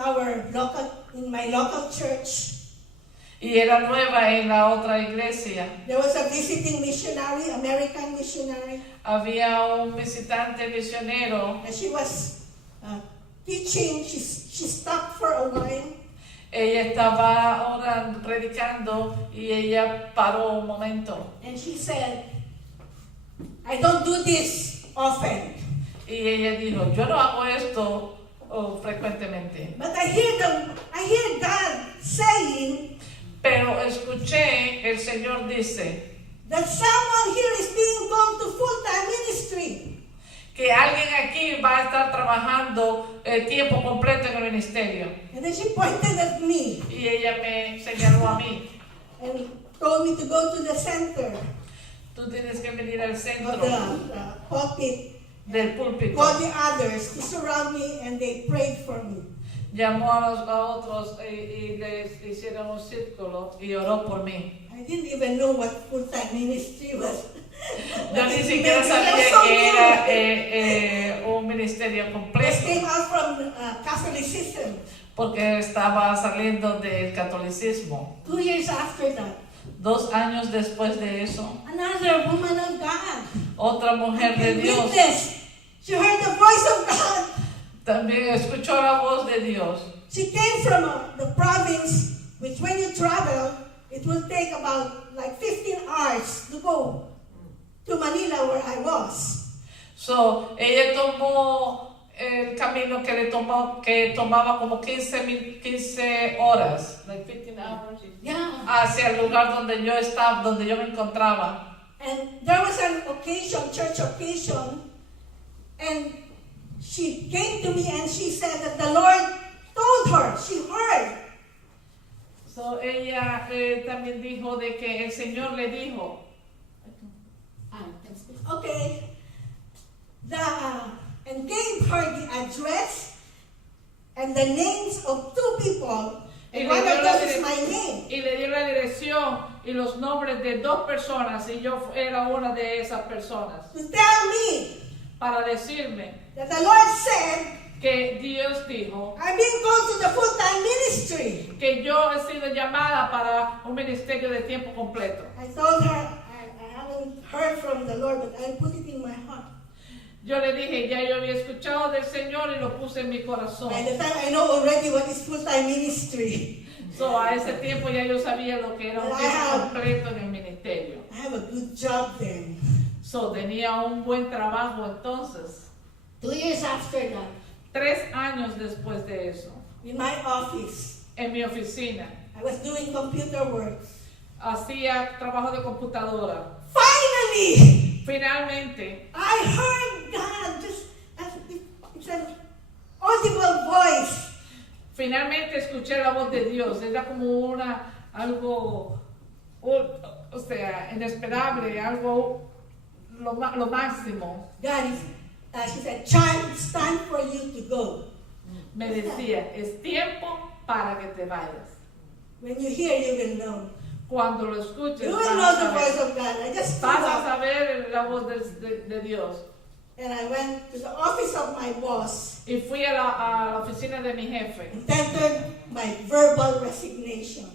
my local church. y era nueva en la otra iglesia. There was a visiting missionary, American missionary, Había un visitante misionero. and she was teaching. She stopped for a while. Ella estaba orando, predicando, y ella paró un momento. And she said, I don't do this often, Y ella dijo, yo no hago esto frecuentemente, but I hear God saying pero escuché el Señor dice that someone here is being called to full-time ministry. que alguien aquí va a estar trabajando tiempo completo en el ministerio. And then she pointed at me Y ella me señaló a mí. and told me to go to the center Tú tienes que venir al of centro the pulpit, del púlpito. called the others to surround me, and they prayed for me. Llamó a otros y les hicieron un círculo y oró por mí. I didn't even know what full-time ministry was. Yo ni siquiera sabía que era un ministerio I completo, came out from Catholicism. porque estaba saliendo del catolicismo. 2 years after that, 2 años después de eso, another woman of God, otra mujer de Dios witness. She heard the voice of God. también escuchó la voz de Dios. She came from the province, which when you travel, it will take about like 15 hours to go to Manila where I was. So, ella tomó el camino que tomaba como 15 horas, like 15 hours, Yeah. hacia el lugar donde yo estaba, donde yo me encontraba. And there was an occasion, church occasion, and she came to me and she said that the Lord told her, she heard, So, ella también dijo de que el Señor le dijo, okay, and gave her the address and the names of 2 people, and one of them is my name. y le dio la dirección y los nombres de 2 personas, y yo era una de esas personas, To tell me para decirme that the Lord said, que Dios dijo I'm being called to the full-time ministry. que yo he sido llamada para un ministerio de tiempo completo. I told her, I haven't heard from the Lord, but I put it in my heart. Yo le dije, ya yo había escuchado del Señor y lo puse en mi corazón. By the time I know already what is full-time ministry. So, a ese tiempo ya yo sabía lo que era un But I tiempo have- completo en el ministerio. I have a good job then. So, tenía un buen trabajo entonces. 2 years after that, 3 años después de eso, in my office, en mi oficina, I was doing computer work. hacía trabajo de computadora. Finally, Finalmente, I heard God just as if it's an audible voice. finalmente escuché la voz de Dios. Era como algo, o sea, inesperable, algo lo máximo. God is, she said, child, it's time for you to go. Me decía, es tiempo para que te vayas. When you hear, you will know. Cuando lo escuches, You vas will a know the saber, voice of God. I just stood vas a up saber la voz de Dios. and I went to the office of my boss Y fui a la oficina de mi jefe. and tendered my verbal resignation.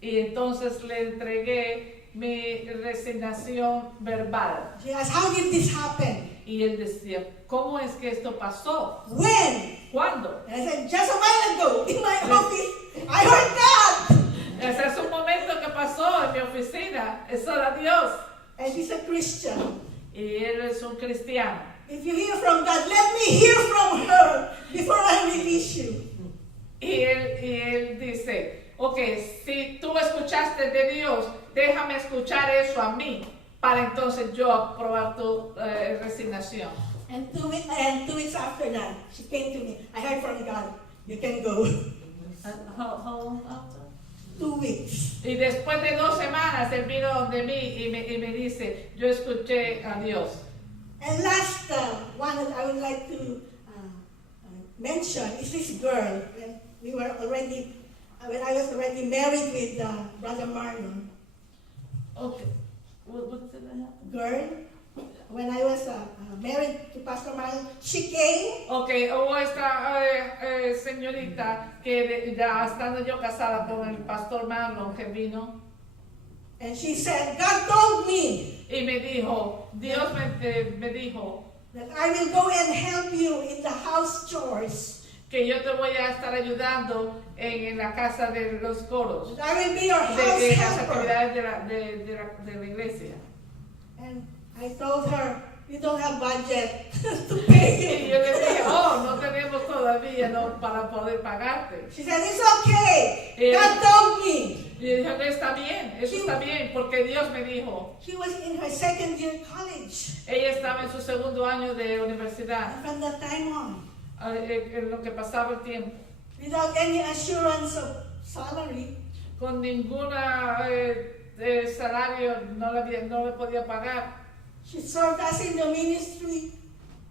Y entonces le entregué mi resignación verbal. She asked, how did this happen? Y él decía, ¿cómo es que esto pasó? When? ¿Cuándo? And I said, just a while ago, in my office, I heard God. Ese es un momento que pasó en mi oficina. Eso era Dios. And he's a Christian. Y él es un cristiano. If you hear from God, let me hear from her before I release you. Y él dice, ok, si tú escuchaste de Dios, déjame escuchar eso a mí, para entonces yo aprobar tu resignación. And 2 weeks after that, she came to me. I heard from God. You can go. How long after? 2 weeks. Y después de 2 semanas, él vino donde mí y me dice, yo escuché a Dios. And last one that I would like to mention is this girl. When we were already, when I was already married with Brother Marlon. Okay. What did that happen? Girl, when I was married to Pastor Marlon, she came. Ok, hubo esta señorita que ya estando yo casada con el pastor Marlon que vino And she said, God told me y me dijo, Dios me dijo that I will go and help you in the house chores. que yo te voy a estar ayudando en la casa de los coros, That I will be your house de las helper. actividades de la iglesia. And I told her, you don't have budget to Y pay yo him. le dije, oh, no tenemos todavía para poder pagarte. She said, it's okay. Yeah. God told me. Y yo dije, no, está bien, eso está bien, porque Dios me dijo. She was in her second year college. Ella estaba en su 2º año de universidad, And from that time on, en lo que pasaba el tiempo, without any assurance of salary, con ninguna salario, no le podía pagar. she served us in the ministry,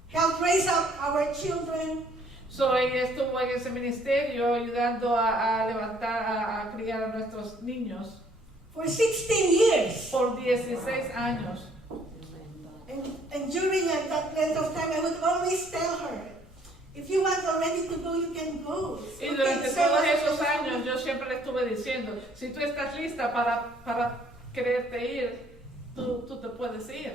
helped raise up our children. So, ella estuvo en ese ministerio ayudando a levantar, a criar a nuestros niños For 16 years. por 16 años. And during that length of time, I would always tell her, if you want already to go, you can go. Y Okay, durante serve todos us esos for años yo siempre le estuve diciendo, si tú estás lista para quererte ir, tú te puedes ir.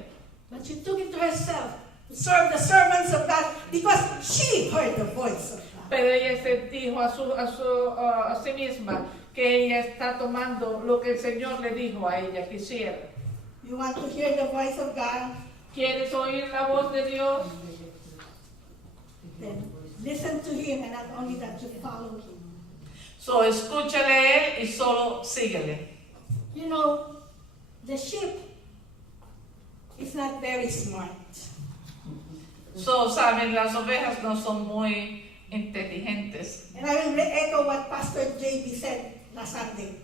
But she took it to herself to serve the servants of God because she heard the voice of God. Pero ella se dijo a sí misma que ella está tomando lo que el Señor le dijo a ella que hiciera. You want to hear the voice of God? ¿Quieres oír la voz de Dios? Then listen to Him, and not only that, you follow Him. So, escúchale a él y solo síguele. You know, the sheep is not very smart. So, saben, las ovejas no son muy inteligentes. And I will echo what Pastor JB said last Sunday.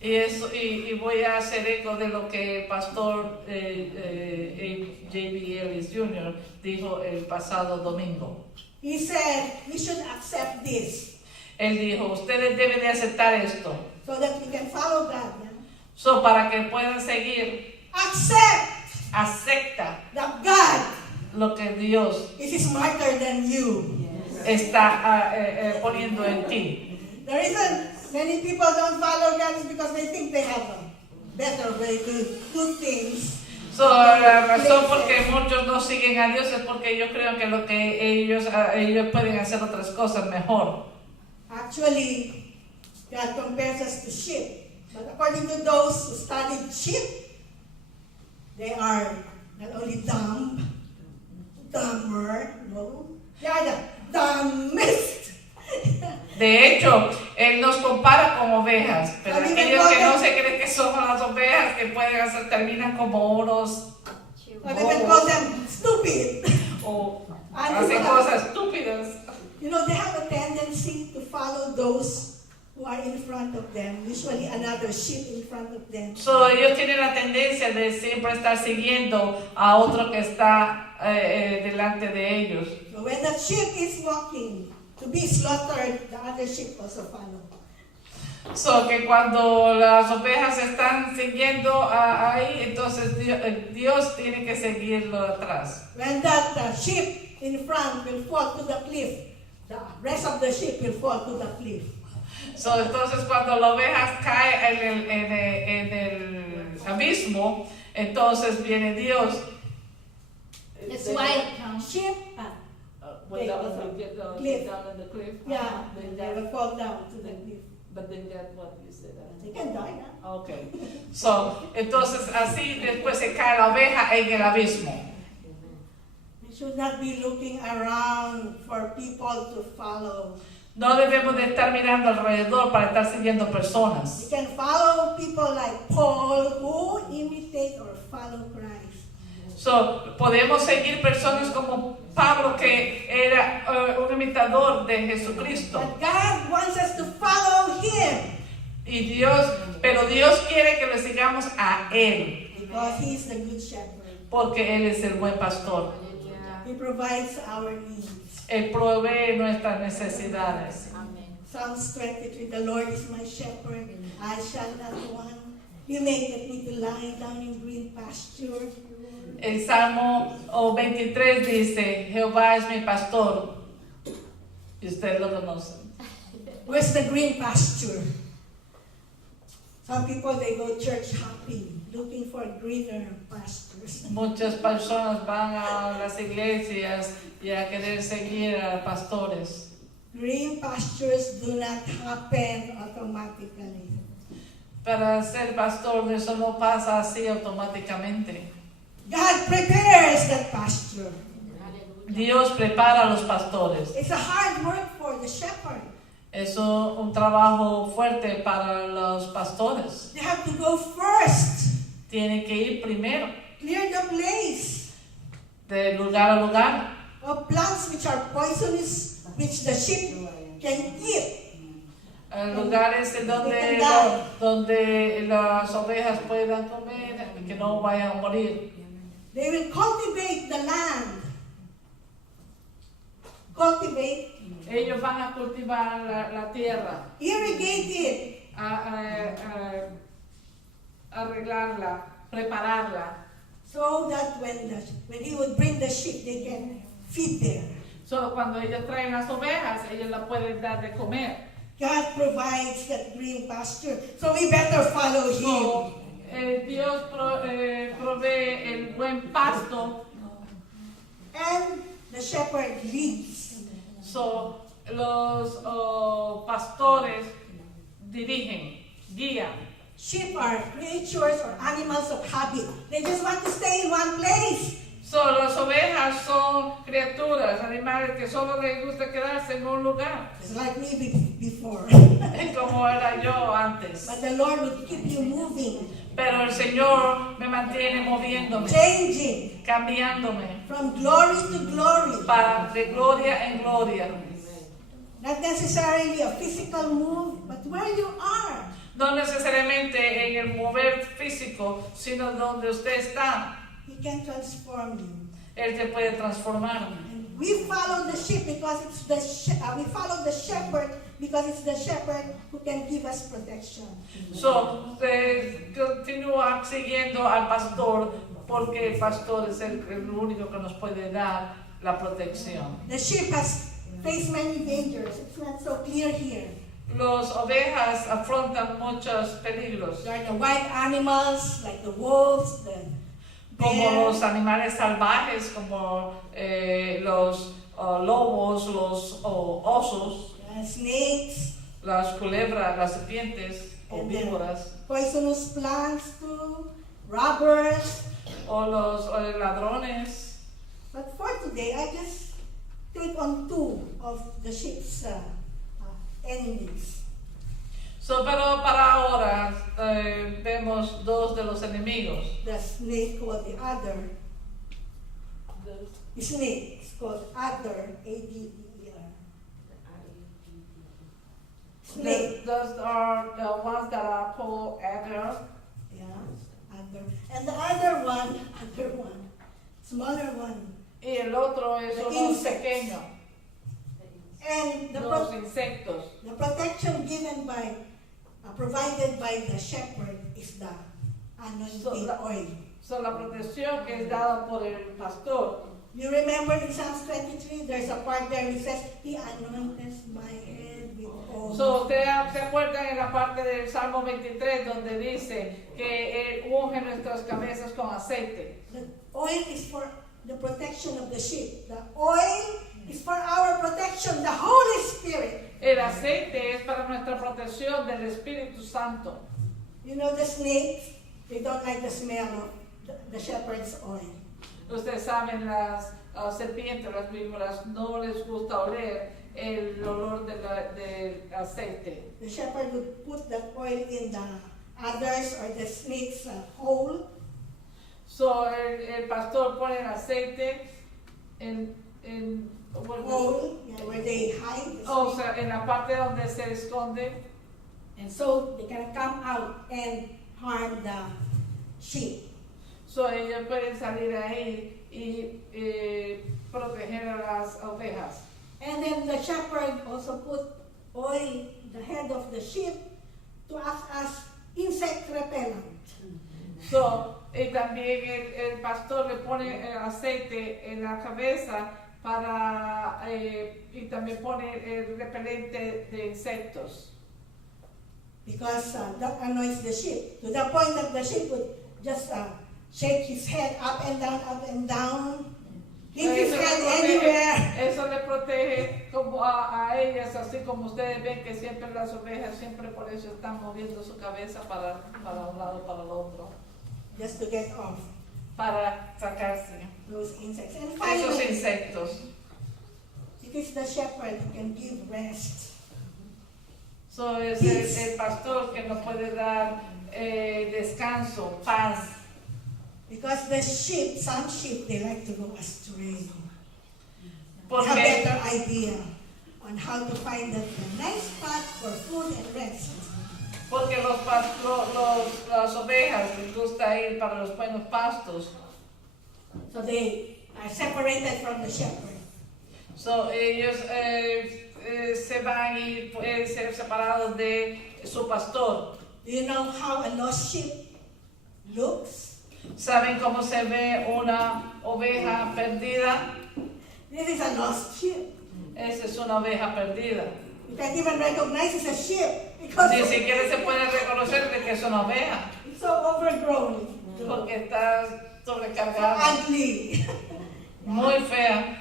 Y voy a hacer eco de lo que el pastor J.B. Ellis Jr. dijo el pasado domingo. He said we should accept this Él dijo, ustedes deben de aceptar esto. so that we can follow God. Yeah? So, para que puedan seguir, Accept acepta that God lo que Dios is smarter than you. está poniendo en ti. The reason many people don't follow God is because they think they have a better way to do things. So, la razón por que muchos no siguen a Dios es porque ellos creen que lo que ellos pueden hacer otras cosas mejor. Actually, God compares us to sheep. But according to those who studied sheep, they are not only dumber, no, they are the dumbest. De hecho, Él nos compara con ovejas, pero aquellos que no se creen que somos las ovejas que pueden hacer, terminan como unos Some even call them stupid. o hacen cosas estúpidas. You know, they have a tendency to follow those who are in front of them, usually another sheep in front of them. So, ellos tienen la tendencia de siempre estar siguiendo a otro que está delante de ellos. So when the sheep is walking to be slaughtered, the other sheep also follow. So, que cuando las ovejas están siguiendo ahí, entonces Dios tiene que seguirlo atrás. When that sheep in front will fall to the cliff, the rest of the sheep will fall to the cliff. So, entonces cuando la oveja cae en el abismo, entonces viene Dios. That's why sheep, When They that go was down. get down Cliff. in the cliff. yeah, Then they that, will fall down to the cliff. but then that what you said. They can die now. Okay. So, entonces así después se cae la oveja en el abismo. We should not be looking around for people to follow. No debemos de estar mirando alrededor para estar siguiendo We personas. can follow people like Paul who imitate or follow Christ. So, podemos seguir personas como Pablo, que era un imitador de Jesucristo. But God wants us to follow Him Pero Dios quiere que le sigamos a Él, because He is the good shepherd. porque Él es el buen pastor. He provides our needs. Él provee nuestras necesidades. Psalms 23, the Lord is my shepherd, I shall not want. He maketh me to lie down in green pasture. El Salmo 23 dice, Jehová es mi pastor. Y ustedes lo conocen. Where's the green pasture? Some people, they go church hopping, looking for greener pastures. Muchas personas van a las iglesias y a querer seguir a pastores. Green pastures do not happen automatically. Para ser pastor eso no pasa así automáticamente. God prepares that pasture. Dios prepara a los pastores. It's a hard work for the shepherd. Es un trabajo fuerte para los pastores. They have to go first, Tienen que ir primero, clear the place de lugar a lugar, of plants which are poisonous, which the sheep can eat. a lugares en donde las ovejas puedan comer y que no vayan a morir. They will cultivate the land. Cultivate, Ellos van a cultivar la tierra, irrigate it, arreglarla, prepararla. so that when he would bring the sheep, they can feed there. So, cuando ellos traen las ovejas, ellos la pueden dar de comer. God provides that green pasture, so we better follow So, Him. Dios provee el buen pasto. And the shepherd leads. So, los pastores dirigen, guían. Sheep are creatures or animals of habit. They just want to stay in one place. So, las ovejas son criaturas, animales que solo les gusta quedarse en un lugar, It's like me before. como era yo antes. But the Lord will keep you moving, Pero el Señor me mantiene moviéndome, changing cambiándome, from glory to glory. para de gloria en gloria. Not necessarily a physical move, but where you are. No necesariamente en el mover físico, sino donde usted está, He can transform you. Él te puede transformar. And we follow the sheep because it's we follow the shepherd because it's the shepherd who can give us protection. So, usted continúa siguiendo al pastor porque el pastor es el único que nos puede dar la protección. The sheep has faced many dangers. It's not so clear here. Los ovejas afrontan muchos peligros, There are the wild animals like the wolves, the como bear, los animales salvajes, como los lobos, los osos, snakes, las culebras, las serpientes o and the víboras, poisonous plants too, robbers. o los ladrones. But for today, I just take on two of the sheep's enemies. So, pero para ahora vemos dos de los enemigos. The snake called the adder. The snake is called adder, A-D-D-E-R. Snake, Those are the ones that are called adder. yeah, adder. And the other one, smaller one. Y el otro es The uno insects. pequeño, And los insectos. the protection given by, provided by the shepherd is the anointing oil. So, la protección que es dada por el pastor. You remember in Psalms 23, there's a part there that says, He anointeth my head with oil. So, ustedes se acuerdan en la parte del Salmo 23 donde dice que Él unge nuestras cabezas con aceite. The oil is for the protection of the sheep. The oil is for our protection, the Holy Spirit. El aceite es para nuestra protección del Espíritu Santo. You know, the snakes, they don't like the smell of the shepherd's oil. Ustedes saben, las serpientes, las víboras, no les gusta oler el olor del aceite. The shepherd would put that oil in the others or the snake's hole. So, el pastor pone el aceite en Hole, yeah, where they hide. The o snake. sea, en la parte donde se esconde. And so they can come out and harm the sheep. So, ellos pueden salir ahí y proteger a las ovejas. And then the shepherd also put oil, the head of the sheep, to act as insect repellent. So, y también el pastor le pone aceite en la cabeza para y también pone el repelente de insectos. Because that annoys the sheep, to the point that the sheep would just shake his head up and down, hit his head anywhere. Eso le protege como a ellas, así como ustedes ven que siempre las ovejas, siempre por eso están moviendo su cabeza para un lado, para el otro, Just to get off para sacarse those insects. And esos finally, insectos. it is the shepherd who can give rest. So, es el pastor que nos puede dar descanso, paz. Because the sheep, some sheep, they like to go astray. They have Porque, better idea on how to find the nice spot for food and rest. porque las ovejas les gusta ir para los buenos pastos. So they are separated from the shepherd. So, ellos se van y pueden ser separados de su pastor. Do you know how a lost sheep looks? ¿Saben cómo se ve una oveja perdida? This is a lost sheep. Esa es una oveja perdida. You can't even recognize it's a sheep because Ni siquiera se puede reconocer de que es una oveja, it's so overgrown, porque está so sobrecargada, ugly. muy fea.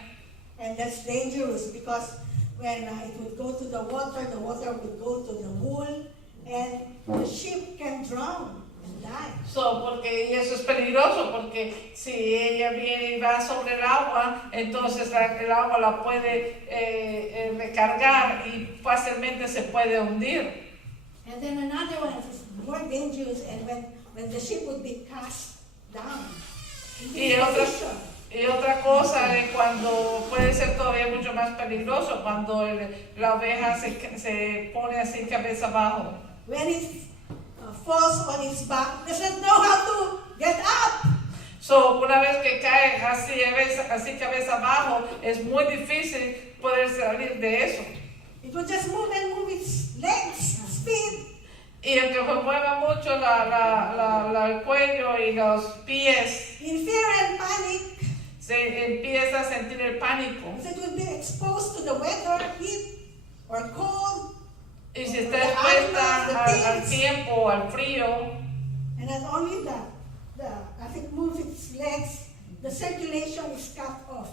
And that's dangerous because when it would go to the water would go to the wool, and the sheep can drown and die. So, porque y eso es peligroso, porque si ella viene y va sobre el agua, entonces el agua la puede recargar y fácilmente se puede hundir. And then another one is more dangerous, and when the sheep would be cast down. Y otra cosa es cuando puede ser todavía mucho más peligroso, cuando la oveja se pone así cabeza abajo. When it falls on its back, doesn't know how to get up. So, una vez que cae así cabeza abajo, es muy difícil poder salir de eso. It will just move and move its legs, speed. Y el que se mueva mucho el cuello y los pies, In fear and panic, se empieza a sentir el pánico. because it will be exposed to the weather, heat, or cold. Y si está expuesta al tiempo, al frío, And not only that, as it moves its legs, the circulation is cut off.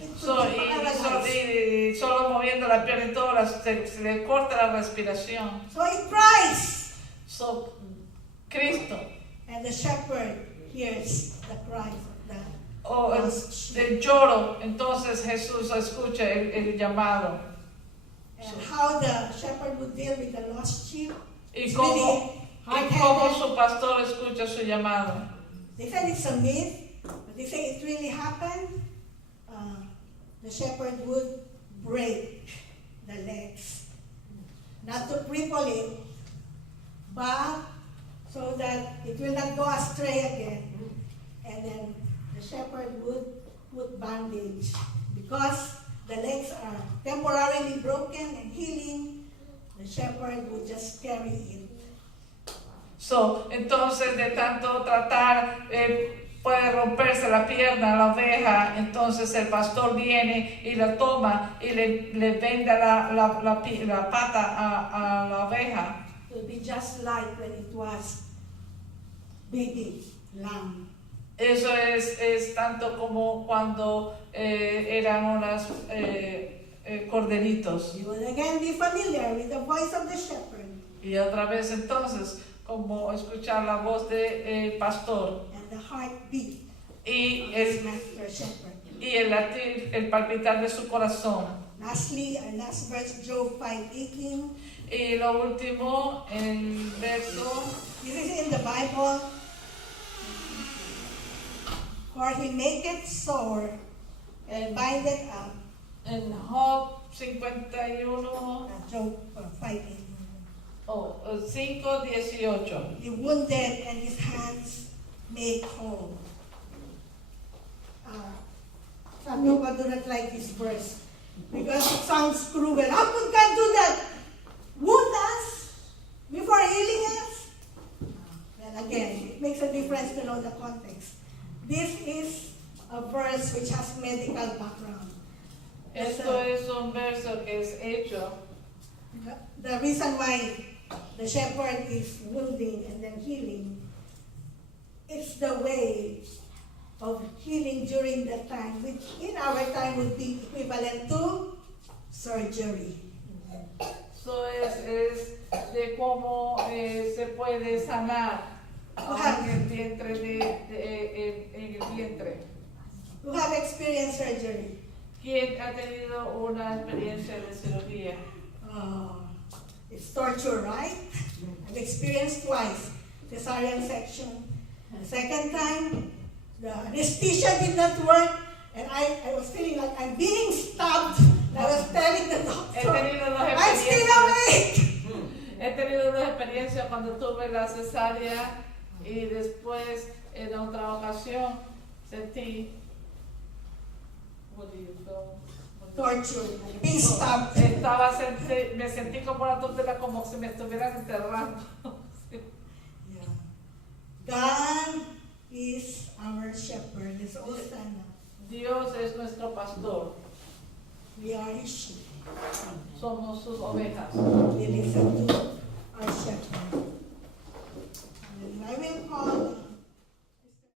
It could be paralyzed. solo moviendo la pierna y todo, se le corta la respiración. So it cries, So, Cristo, and the shepherd hears the cry of the o lost sheep. el lloro, entonces Jesús escucha el llamado. And how the shepherd would deal with the lost sheep. Y It's cómo, really y cómo hard-headed. su pastor escucha su llamado. They said it's a myth, but they say it really happened. The shepherd would break the legs, not to cripple it, but so that it will not go astray again. And then the shepherd would put bandage, because the legs are temporarily broken and healing. The shepherd would just carry it. So, entonces de tanto tratar, puede romperse la pierna a la oveja, entonces el pastor viene y la toma y le venda la pata a la oveja. It will be just like when it was baby lamb. Eso es tanto como cuando eran unos corderitos. You will again be familiar with the voice of the shepherd Y otra vez entonces, como escuchar la voz del pastor and the heartbeat y of his master shepherd. el latir, el palpitar de su corazón. Lastly, our last verse, Job 5:18. Y lo último, el verso, This is in the Bible. For he maketh sore and bindeth up. en Job 51, Job 5:18. 5:18. He wounded and his hands made whole. Some people do not like this verse because it sounds cruel. How could God do that? Wound us before healing us? Well, again, it makes a difference to know the context. This is a verse which has medical background. Esto es un verso que es hecho. The reason why the shepherd is wounding and then healing, it's the way of healing during the time, which in our time would be equivalent to surgery. Eso es de cómo se puede sanar en el vientre en el vientre. Who have experienced surgery? ¿Quién ha tenido una experiencia de cirugía? It's torture, right? I've experienced twice cesarean section. The second time, the anesthesia did not work, and I was feeling like I'm being stabbed. And I was telling the doctor, I'm still awake. He tenido dos experiencias cuando tuve la cesárea y después en otra ocasión sentí Torture, being stabbed. Me sentí como una tortura, como si me estuvieran enterrando. Yeah. God is our shepherd. Let's all stand up. Dios es nuestro pastor. We are his sheep. Somos sus ovejas. We listen to our shepherd. And I will call